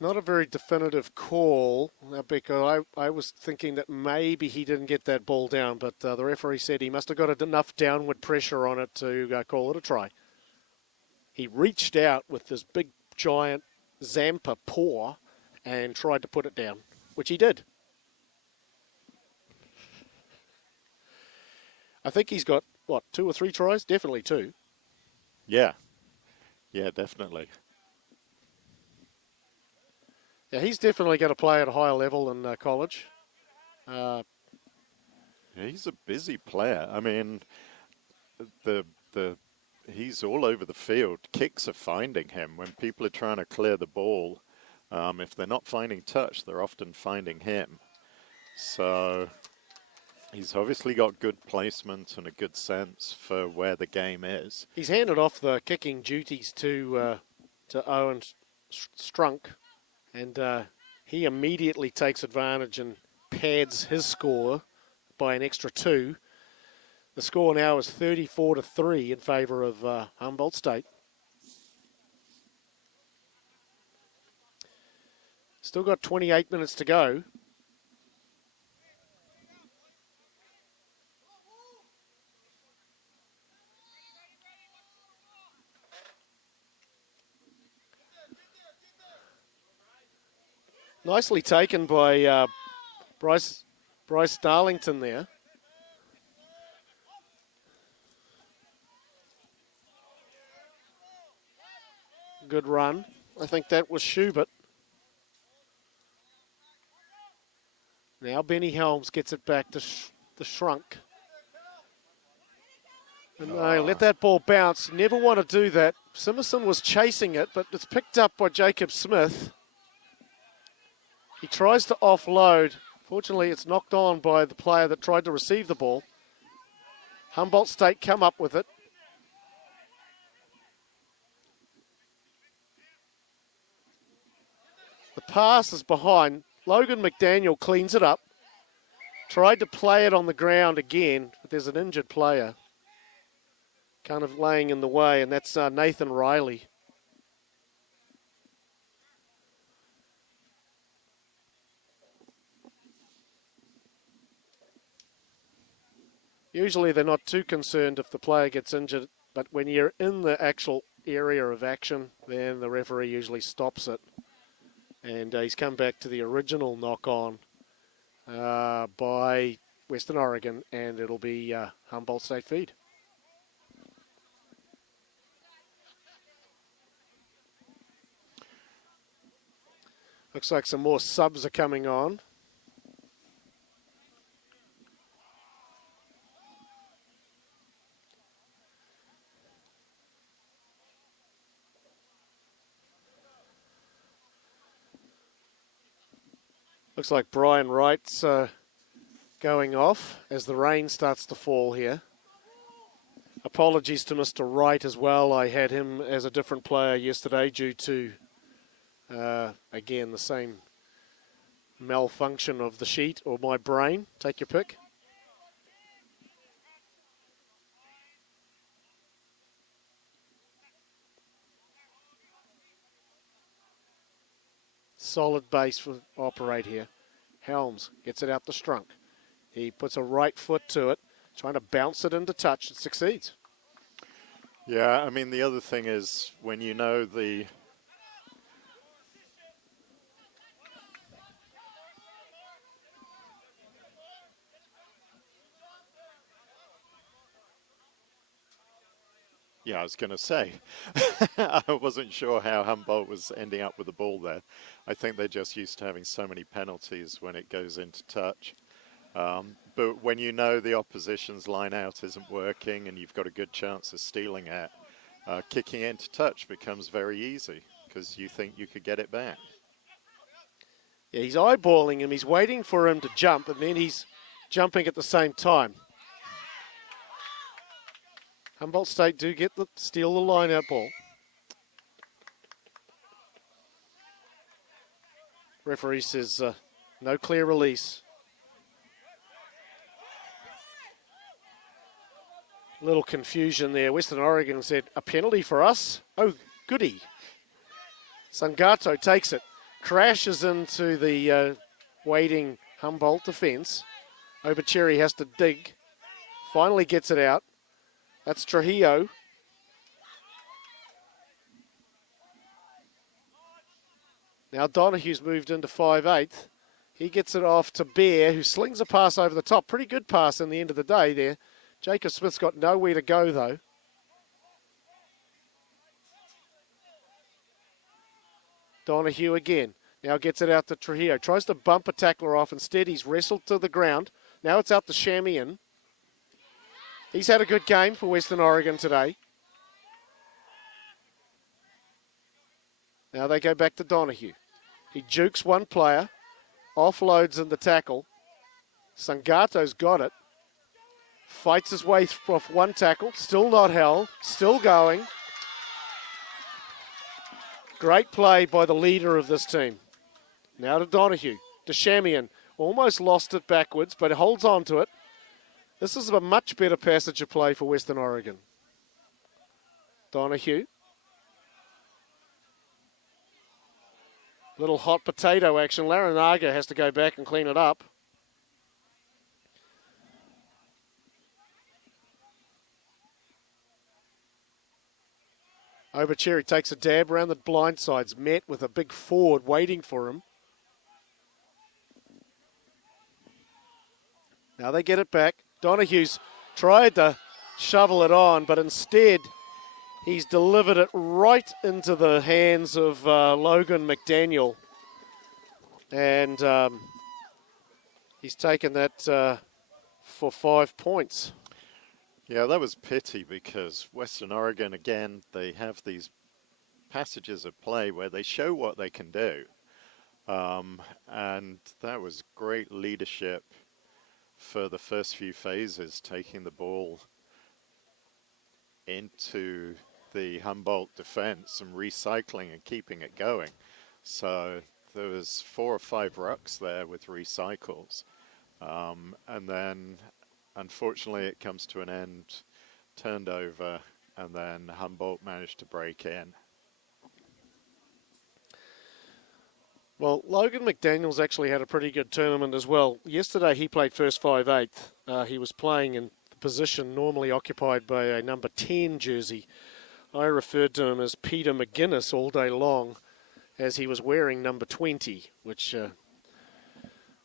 Not a very definitive call, because I was thinking that maybe he didn't get that ball down, but the referee said he must have got enough downward pressure on it to call it a try. He reached out with this big, giant Zampa paw and tried to put it down, which he did. I think he's got, 2 or 3 tries? Definitely 2. Yeah, definitely. Yeah, he's definitely going to play at a higher level in college. Yeah, he's a busy player. I mean, he's all over the field. Kicks are finding him when people are trying to clear the ball. If they're not finding touch, they're often finding him. So he's obviously got good placement and a good sense for where the game is. He's handed off the kicking duties to Owen Strunk, and he immediately takes advantage and pads his score by an extra 2. The score now is 34-3 in favour of Humboldt State. Still got 28 minutes to go. Nicely taken by Bryce Darlington there. Good run. I think that was Schubert. Now Benny Helms gets it back to the Shrunk. And let that ball bounce. You never want to do that. Simerson was chasing it, but it's picked up by Jacob Smith. He tries to offload. Fortunately, it's knocked on by the player that tried to receive the ball. Humboldt State come up with it. The pass is behind. Logan McDaniel cleans it up. Tried to play it on the ground again, but there's an injured player kind of laying in the way, and that's Nathan Riley. Usually they're not too concerned if the player gets injured, but when you're in the actual area of action, then the referee usually stops it. And he's come back to the original knock-on by Western Oregon, and it'll be Humboldt State feed. Looks like some more subs are coming on. Looks like Brian Wright's going off as the rain starts to fall here. Apologies to Mr. Wright as well. I had him as a different player yesterday due to, again, the same malfunction of the sheet or my brain. Take your pick. Solid base for operate here. Helms gets it out the strunk. He puts a right foot to it, trying to bounce it into touch. It succeeds. Yeah, I mean, the other thing is when you know the... Yeah, I was going to say, I wasn't sure how Humboldt was ending up with the ball there. I think they're just used to having so many penalties when it goes into touch. But when you know the opposition's line out isn't working and you've got a good chance of stealing it, kicking it into touch becomes very easy because you think you could get it back. Yeah, he's eyeballing him. He's waiting for him to jump, and then he's jumping at the same time. Humboldt State do steal the line-out ball. Referee says no clear release. Little confusion there. Western Oregon said, a penalty for us? Oh, goody. Sangato takes it, crashes into the waiting Humboldt defence. Obucheri has to dig, finally gets it out. That's Trujillo. Now Donohue's moved into 5'8". He gets it off to Bear, who slings a pass over the top. Pretty good pass in the end of the day there. Jacob Smith's got nowhere to go, though. Donohue again. Now gets it out to Trujillo. Tries to bump a tackler off. Instead, he's wrestled to the ground. Now it's out to Shamian. He's had a good game for Western Oregon today. Now they go back to Donohue. He jukes one player, offloads in the tackle. Sangato's got it. Fights his way off one tackle, still not held, still going. Great play by the leader of this team. Now to Donohue, to Shamian. Almost lost it backwards, but holds on to it. This is a much better passage of play for Western Oregon. Donohue. Little hot potato action. Larinaga has to go back and clean it up. Obucheri takes a dab around the blind sides. Met with a big forward waiting for him. Now they get it back. Donohue's tried to shovel it on, but instead he's delivered it right into the hands of Logan McDaniel. And he's taken that for 5 points. Yeah, that was pity because Western Oregon, again, they have these passages of play where they show what they can do. And that was great leadership for the first few phases, taking the ball into the Humboldt defense and recycling and keeping it going. So there was 4 or 5 rucks there with recycles. And then, unfortunately, it comes to an end, turned over, and then Humboldt managed to break in. Well, Logan McDaniel's actually had a pretty good tournament as well. Yesterday he played first 5'8". He was playing in the position normally occupied by a number 10 jersey. I referred to him as Peter McGuinness all day long as he was wearing number 20, which,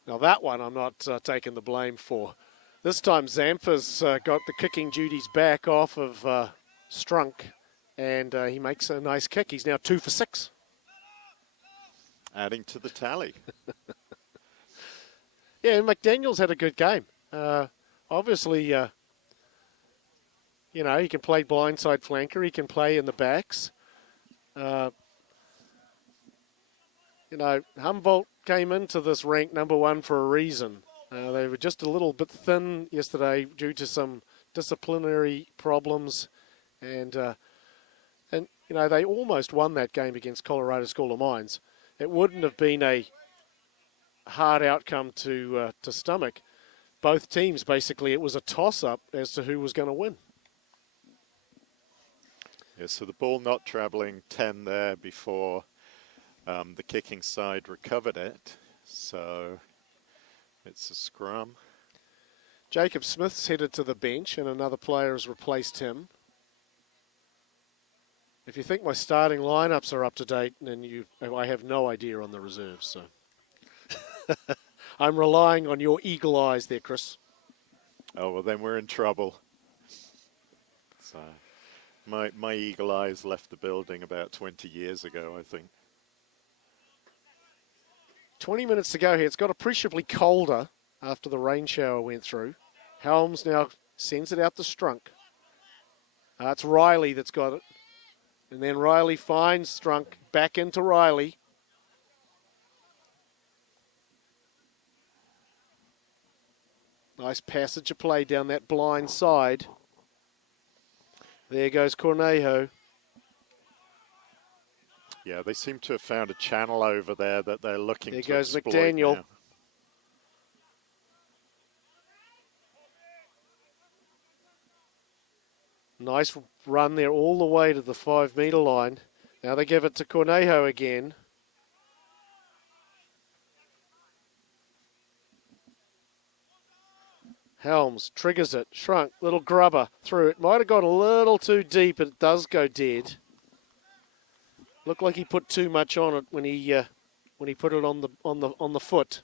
now that one I'm not taking the blame for. This time Zampa's got the kicking duties back off of Strunk, and he makes a nice kick. He's now 2 for 6. Adding to the tally. Yeah, McDaniel's had a good game. Obviously, you know, he can play blindside flanker. He can play in the backs. You know, Humboldt came into this ranked number one for a reason. They were just a little bit thin yesterday due to some disciplinary problems, and you know, they almost won that game against Colorado School of Mines. It wouldn't have been a hard outcome to stomach. Both teams, basically, it was a toss-up as to who was going to win. Yeah, so the ball not traveling 10 there before the kicking side recovered it. So it's a scrum. Jacob Smith's headed to the bench, and another player has replaced him. If you think my starting lineups are up to date, then I have no idea on the reserves. So I'm relying on your eagle eyes there, Chris. Oh, well, then we're in trouble. So my eagle eyes left the building about 20 years ago, I think. 20 minutes to go here. It's got appreciably colder after the rain shower went through. Helms now sends it out to Strunk. It's Riley that's got it. And then Riley finds Strunk back into Riley. Nice passage of play down that blind side. There goes Cornejo. Yeah, they seem to have found a channel over there that they're looking to exploit. There goes McDaniel. Now. Nice run there all the way to the 5 metre line. Now they give it to Cornejo again. Helms triggers it. Shrunk. Little grubber through. It might have gone a little too deep, but it does go dead. Looked like he put too much on it when he put it on the foot.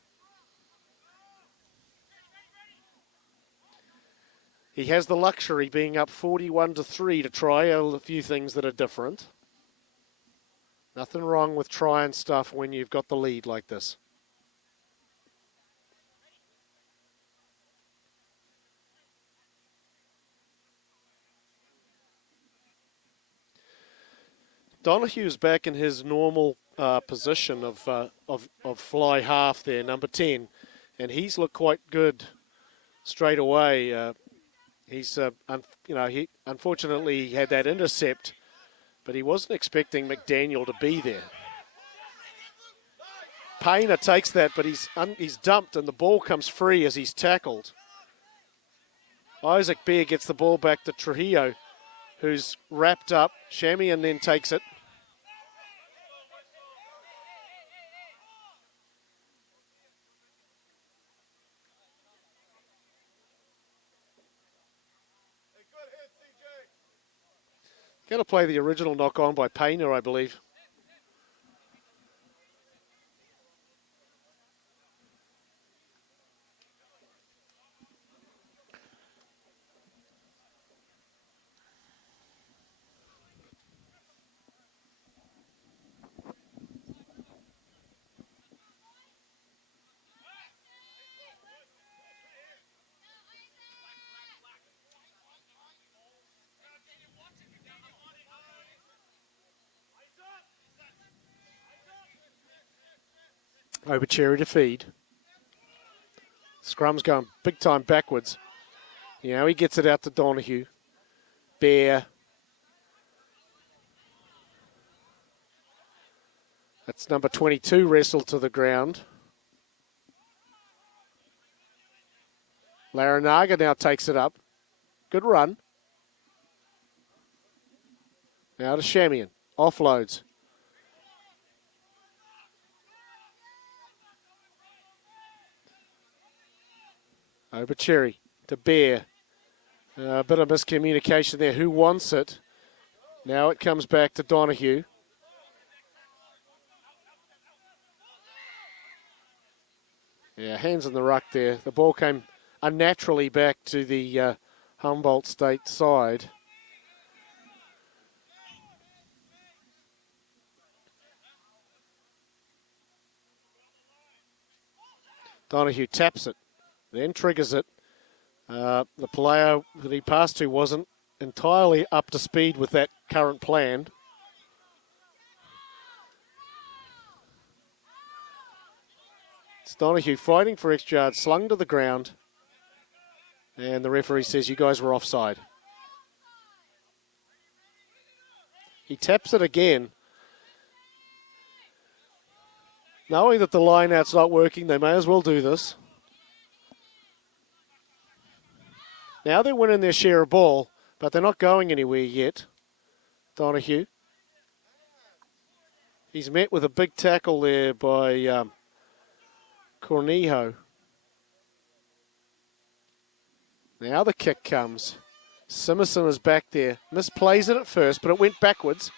He has the luxury, being up 41-3, to try a few things that are different. Nothing wrong with trying stuff when you've got the lead like this. Donohue's back in his normal position of fly half there, number 10, and he's looked quite good straight away. He unfortunately had that intercept, but he wasn't expecting McDaniel to be there. Painter takes that, but he's dumped, and the ball comes free as he's tackled. Isaac Bear gets the ball back to Trujillo, who's wrapped up. Shamian then takes it. Going to play the original knock on by Painter, I believe. Over Cherry to feed. Scrum's going big time backwards. He gets it out to Donohue. Bear. That's number 22 wrestled to the ground. Larinaga now takes it up. Good run. Now to Shamian. Offloads. Over Cherry to Bear. A bit of miscommunication there. Who wants it? Now it comes back to Donohue. Yeah, hands in the ruck there. The ball came unnaturally back to the Humboldt State side. Donohue taps it. Then triggers it. The player that he passed to wasn't entirely up to speed with that current plan. It's Donahue fighting for extra yards, slung to the ground. And the referee says you guys were offside. He taps it again. Knowing that the line-out's not working, they may as well do this. Now they're winning their share of ball, but they're not going anywhere yet. Donahue. He's met with a big tackle there by Cornejo. Now the kick comes. Simerson is back there. Misplays it at first, but it went backwards.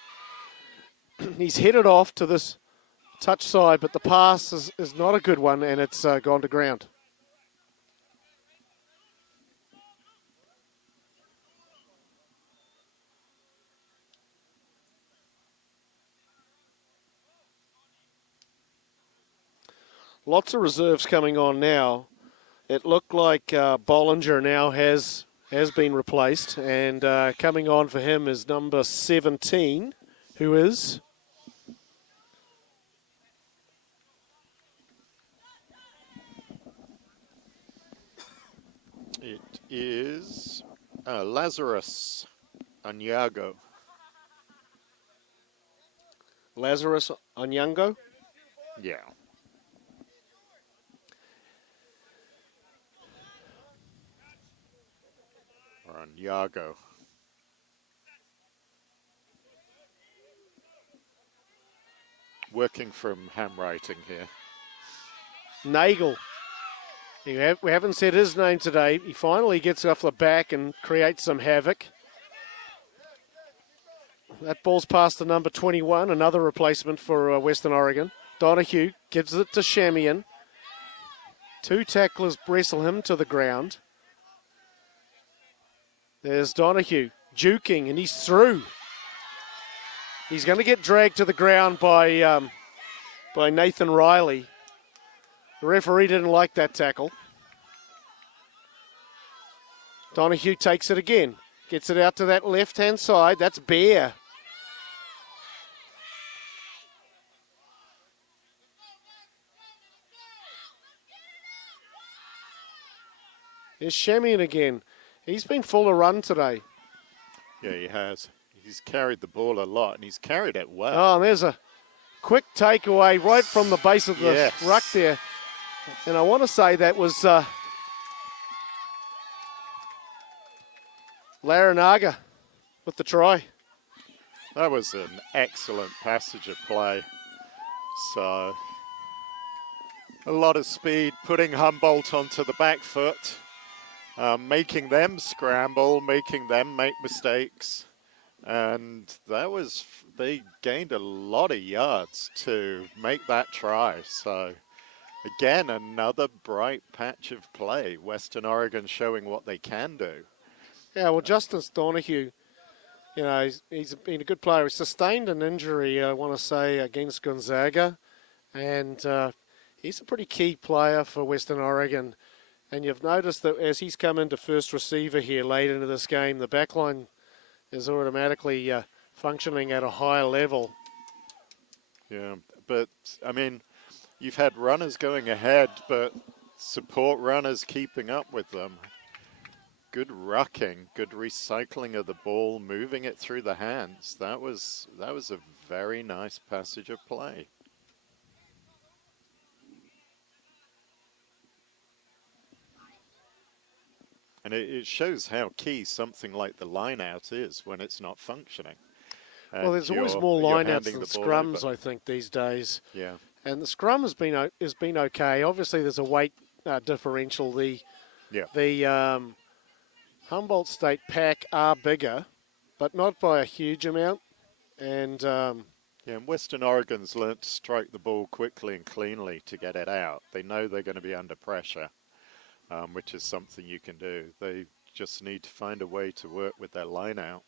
He's headed off to this touch side, but the pass is not a good one, and it's gone to ground. Lots of reserves coming on now. It looked like Bollinger now has been replaced, and coming on for him is number 17, who is... It is Lazarus Anyago. Lazarus Onyango? Yeah. Or Anyago. Working from handwriting here. Nagel. We haven't said his name today. He finally gets off the back and creates some havoc. That ball's past the number 21, another replacement for Western Oregon. Donahue gives it to Shamian. Two tacklers wrestle him to the ground. There's Donahue juking, and he's through. He's going to get dragged to the ground by Nathan Riley. The referee didn't like that tackle. Donahue takes it again. Gets it out to that left-hand side. That's Bear. There's Shamian again. He's been full of run today. Yeah, he has. He's carried the ball a lot, and he's carried it well. Oh, and there's a quick takeaway right from the base of the ruck there. And I want to say that was Larinaga with the try. That was an excellent passage of play. So, a lot of speed, putting Humboldt onto the back foot, making them scramble, making them make mistakes. And they gained a lot of yards to make that try. So, again, another bright patch of play. Western Oregon showing what they can do. Yeah, well, Justice Donahue, you know, he's been a good player. He sustained an injury, I want to say, against Gonzaga. And he's a pretty key player for Western Oregon. And you've noticed that as he's come into first receiver here late into this game, the backline is automatically functioning at a higher level. Yeah, but, I mean, you've had runners going ahead, but support runners keeping up with them. Good rucking, good recycling of the ball, moving it through the hands. That was a very nice passage of play. And it shows how key something like the line-out is when it's not functioning. Well, there's always more line-outs than scrums, I think, these days. Yeah. And the scrum has been okay. Obviously, there's a weight differential. The Humboldt State pack are bigger, but not by a huge amount. And and Western Oregon's learnt to strike the ball quickly and cleanly to get it out. They know they're going to be under pressure, which is something you can do. They just need to find a way to work with their line out.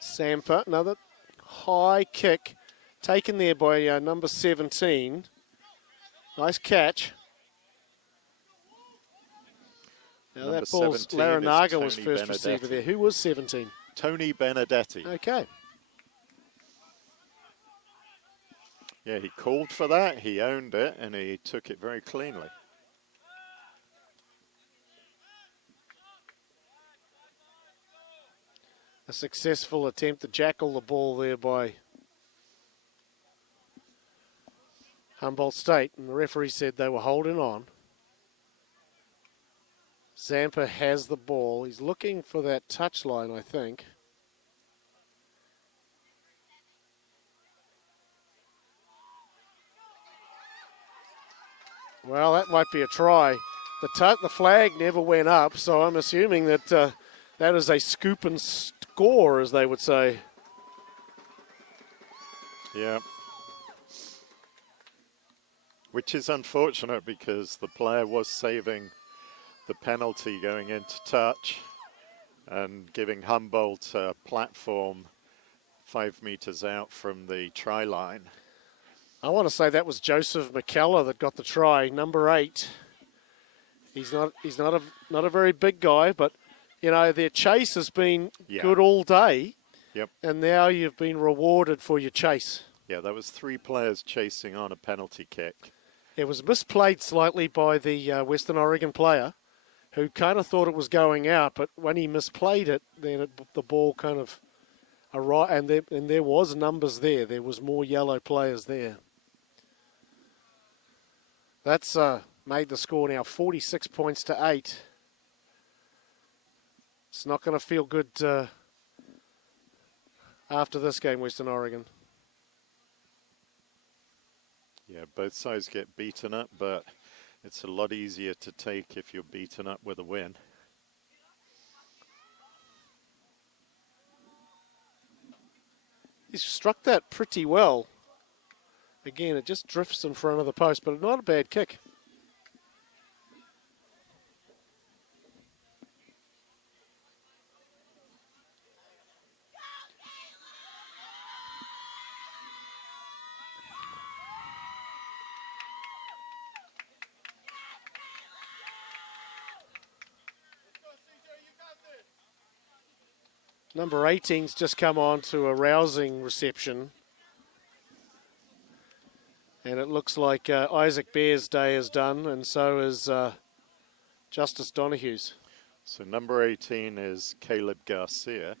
Sampa, another high kick taken there by number 17. Nice catch. Now Number that ball's 17 Larinaga was Tony first Benedetti. receiver there. Who was 17? Tony Benedetti. Okay. Yeah, he called for that, he owned it, and he took it very cleanly. A successful attempt to jackal the ball there by Humboldt State, and the referee said they were holding on. Zampa has the ball. He's looking for that touchline, I think. Well, that might be a try. The flag never went up, so I'm assuming that that is a scoop and score, as they would say. Yeah. Which is unfortunate because the player was saving the penalty going into touch and giving Humboldt a platform 5 meters out from the try line. I want to say that was Joseph McKellar that got the try, number 8. He's not a very big guy, but you know their chase has been good all day. Yep. And now you've been rewarded for your chase. Yeah, that was 3 players chasing on a penalty kick. It was misplayed slightly by the Western Oregon player, who kind of thought it was going out, but when he misplayed it, then the ball kind of arrived, and there was numbers there. There was more yellow players there. That's made the score now 46 points to 8. It's not going to feel good after this game, Western Oregon. Yeah, both sides get beaten up, but it's a lot easier to take if you're beaten up with a win. He's struck that pretty well. Again, it just drifts in front of the post, but not a bad kick. Number 18's just come on to a rousing reception. And it looks like Isaac Bear's day is done, and so is Justice Donohue's. So number 18 is Caleb Garcia.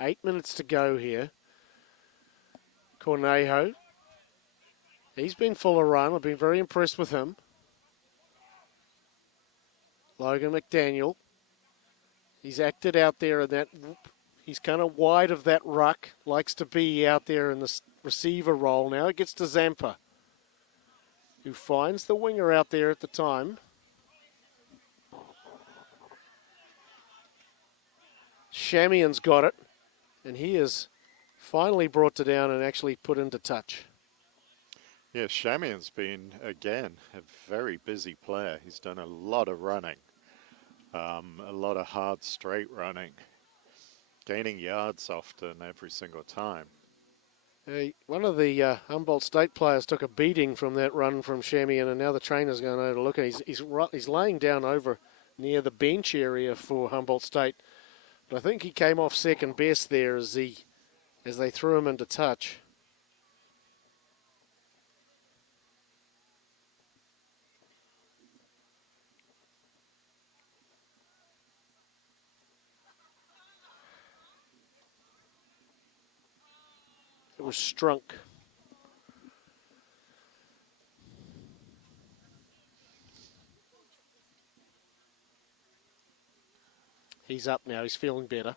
Eight minutes to go here. Cornejo. He's been full of run. I've been very impressed with him. Logan McDaniel. He's acted out there in that. He's kind of wide of that ruck. Likes to be out there in the receiver role. Now it gets to Zampa, who finds the winger out there at the time. Shamian's got it. And he is finally brought to down and actually put into touch. Yeah, Shamian's been, again, a very busy player. He's done a lot of running, a lot of hard straight running, gaining yards often every single time. One of the Humboldt State players took a beating from that run from Shamian, and now the trainer's going over to look at it. He's laying down over near the bench area for Humboldt State. But I think he came off second best there as they threw him into touch. It was Strunk. He's up now. He's feeling better.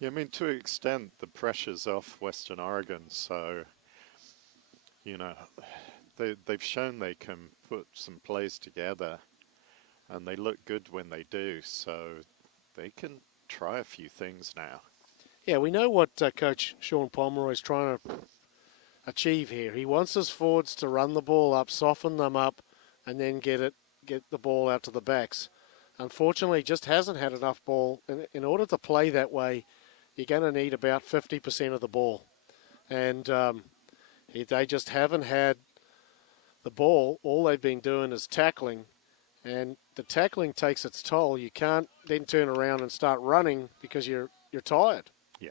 Yeah, I mean, to an extent, the pressure's off Western Oregon, so, you know, they've shown they can put some plays together, and they look good when they do, so they can try a few things now. Yeah, we know what Coach Sean Pomeroy is trying to achieve here. He wants his forwards to run the ball up, soften them up, and then get the ball out to the backs. Unfortunately, he just hasn't had enough ball. In order to play that way, you're going to need about 50% of the ball. And they just haven't had the ball. All they've been doing is tackling. And the tackling takes its toll. You can't then turn around and start running because you're tired. Yeah.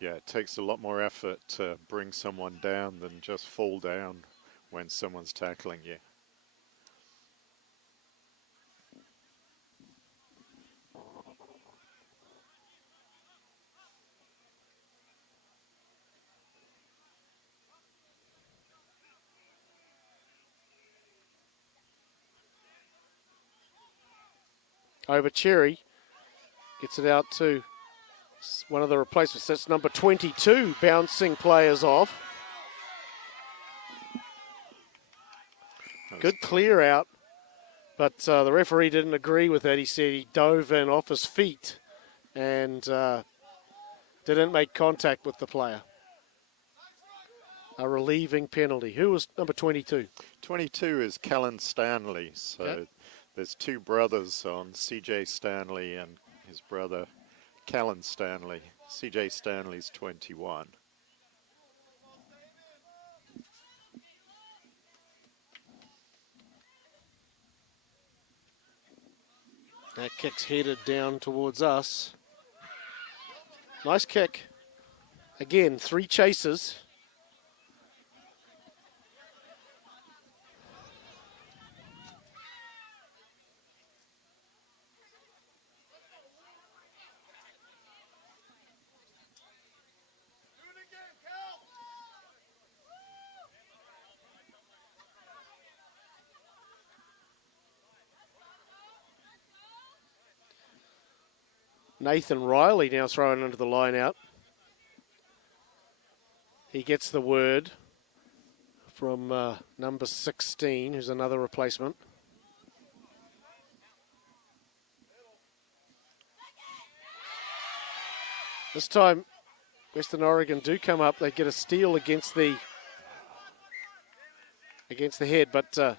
Yeah, it takes a lot more effort to bring someone down than just fall down when someone's tackling you. Over Cherry, gets it out to one of the replacements. That's number 22, bouncing players off. Good clear out, but the referee didn't agree with that. He said he dove in off his feet and didn't make contact with the player. A relieving penalty. Who was number 22? 22 is Kellen Stanley, so okay. There's two brothers on CJ Stanley and his brother Kellen Stanley. CJ Stanley's 21. That kick's headed down towards us. Nice kick. Again, 3 chases. Nathan Riley now thrown into the line out. He gets the word from number 16, who's another replacement. This time, Western Oregon do come up. They get a steal against the head, but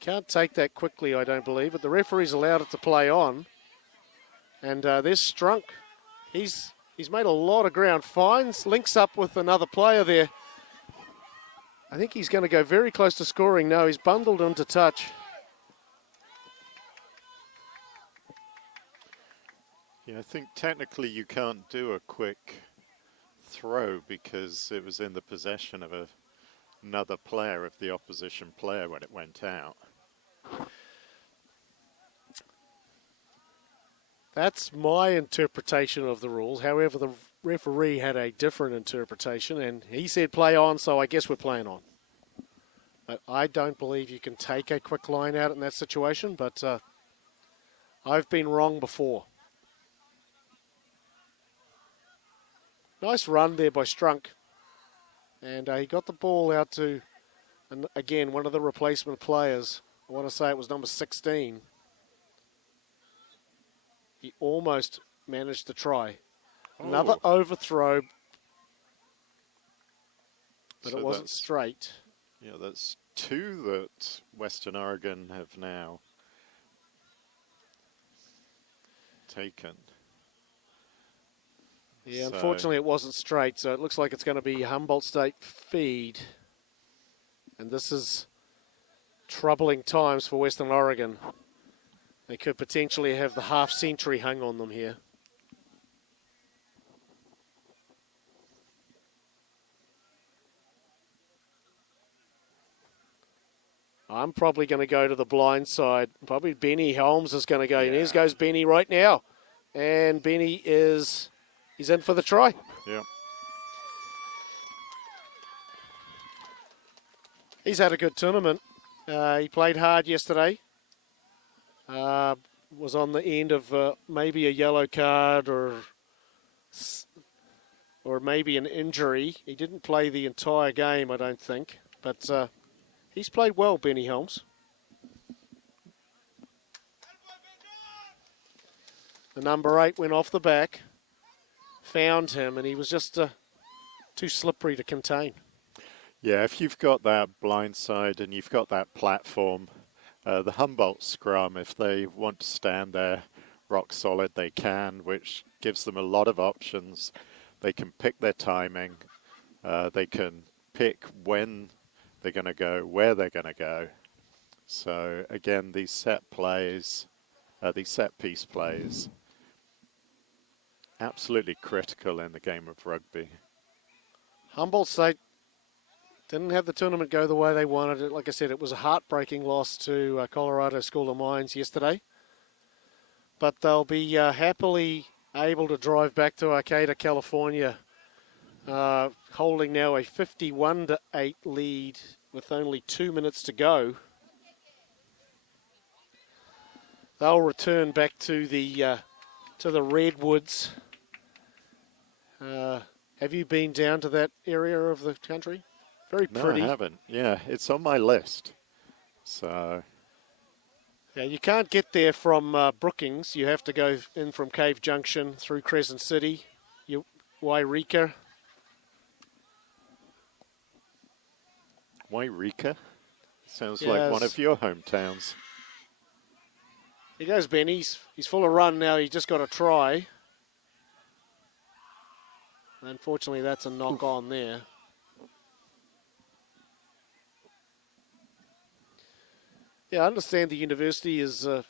can't take that quickly, I don't believe, but the referee's allowed it to play on. And there's Strunk. He's made a lot of ground. Links up with another player there. I think he's going to go very close to scoring. No, he's bundled into touch. Yeah, I think technically you can't do a quick throw because it was in the possession of another player of the opposition player when it went out. That's my interpretation of the rules. However, the referee had a different interpretation, and he said play on, so I guess we're playing on. But I don't believe you can take a quick line out in that situation, but I've been wrong before. Nice run there by Strunk. And he got the ball out to, and again, one of the replacement players. I want to say it was number 16. He almost managed to try. Another overthrow, but so it wasn't straight. Yeah, that's 2 that Western Oregon have now taken. Yeah, unfortunately it wasn't straight, so it looks like it's going to be Humboldt State feed. And this is troubling times for Western Oregon. They could potentially have the half century hung on them here. I'm probably going to go to the blind side. Probably Benny Holmes is going to go. Yeah. And here goes Benny right now. And Benny he's in for the try. Yeah. He's had a good tournament. He played hard yesterday. Was on the end of maybe a yellow card or or maybe an injury. He didn't play the entire game, I don't think. But he's played well, Benny Holmes. The number 8 went off the back, found him, and he was just too slippery to contain. Yeah, if you've got that blind side and you've got that platform, the Humboldt scrum, if they want to stand there rock solid, they can, which gives them a lot of options. They can pick their timing. They can pick when they're going to go, where they're going to go. So again, these set plays, these set piece plays, absolutely critical in the game of rugby. Humboldt State didn't have the tournament go the way they wanted it. Like I said, it was a heartbreaking loss to Colorado School of Mines yesterday. But they'll be happily able to drive back to Arcata, California, holding now a 51-8 lead with only 2 minutes to go. They'll return back to the Redwoods. Have you been down to that area of the country? Very pretty. No, I haven't. Yeah, it's on my list. So, yeah, you can't get there from Brookings. You have to go in from Cave Junction through Crescent City, Wairika. Wairika? Sounds like one of your hometowns. Here goes Ben. He's full of run now. He's just got a try. Unfortunately, that's a knock on there. Yeah, I understand the university is a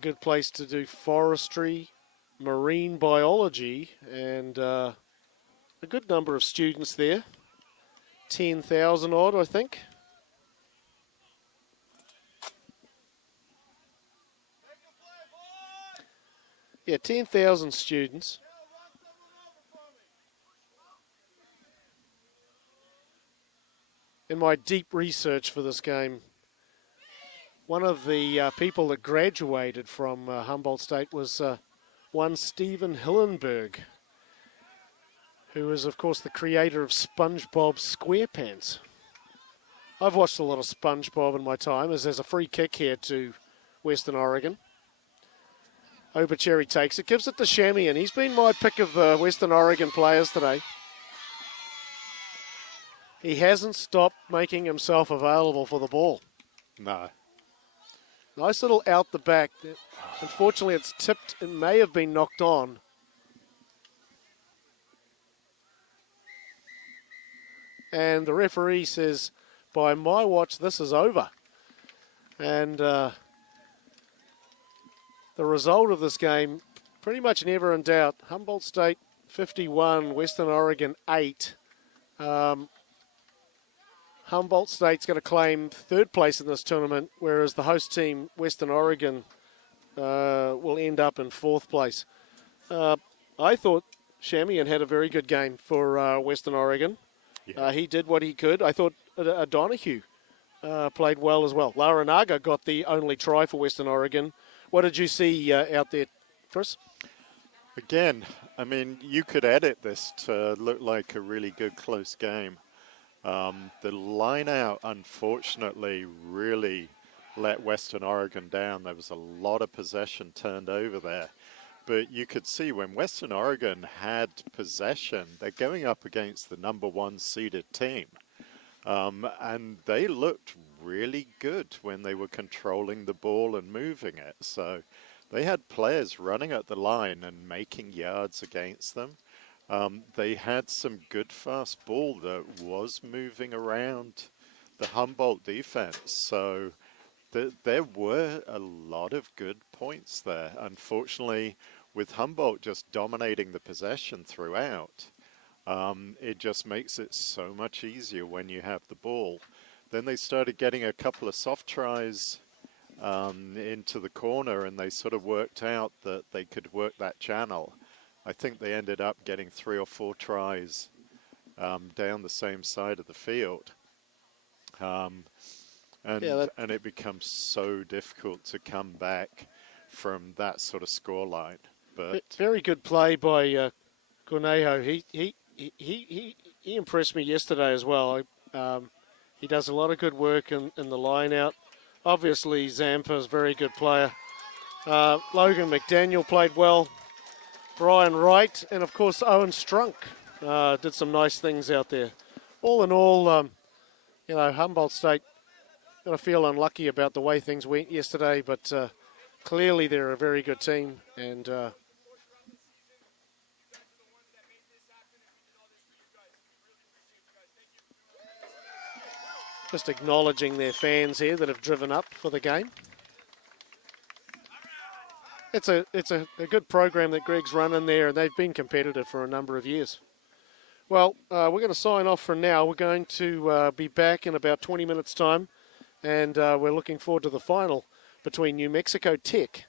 good place to do forestry, marine biology, and a good number of students there. 10,000 odd, I think. Yeah, 10,000 students. In my deep research for this game, one of the people that graduated from Humboldt State was one Stephen Hillenberg, who is, of course, the creator of SpongeBob SquarePants. I've watched a lot of SpongeBob in my time, as there's a free kick here to Western Oregon. Obercherry takes it, gives it to Shamian. He's been my pick of the Western Oregon players today. He hasn't stopped making himself available for the ball. No. Nice little out the back. Unfortunately, it's tipped. It may have been knocked on. And the referee says, by my watch, this is over. And the result of this game, pretty much never in doubt. Humboldt State 51, Western Oregon 8. Humboldt State's going to claim third place in this tournament, whereas the host team, Western Oregon, will end up in fourth place. I thought Shamian had a very good game for Western Oregon. Yeah. He did what he could. I thought Donahue played well as well. Laranaga got the only try for Western Oregon. What did you see out there, Chris? Again, I mean, you could edit this to look like a really good close game. The line out, unfortunately, really let Western Oregon down. There was a lot of possession turned over there. But you could see when Western Oregon had possession, they're going up against the number 1 seeded team. And they looked really good when they were controlling the ball and moving it. So they had players running at the line and making yards against them. They had some good fast ball that was moving around the Humboldt defense. So there were a lot of good points there. Unfortunately, with Humboldt just dominating the possession throughout, it just makes it so much easier when you have the ball. Then they started getting a couple of soft tries into the corner, and they sort of worked out that they could work that channel. I think they ended up getting 3 or 4 tries down the same side of the field. And it becomes so difficult to come back from that sort of scoreline. But very good play by Cornejo, he impressed me yesterday as well. He does a lot of good work in the line out. Obviously, Zampa's a very good player. Logan McDaniel played well. Brian Wright, and of course Owen Strunk did some nice things out there. All in all, Humboldt State going to feel unlucky about the way things went yesterday, but clearly they're a very good team, and just acknowledging their fans here that have driven up for the game. It's a good program that Greg's running there, and they've been competitive for a number of years. Well, we're going to sign off for now. We're going to be back in about 20 minutes' time, and we're looking forward to the final between New Mexico Tech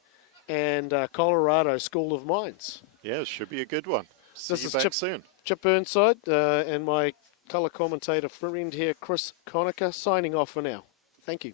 and Colorado School of Mines. Yeah, it should be a good one. See you back Chip, soon. Chip Burnside and my colour commentator friend here, Chris Conacher, signing off for now. Thank you.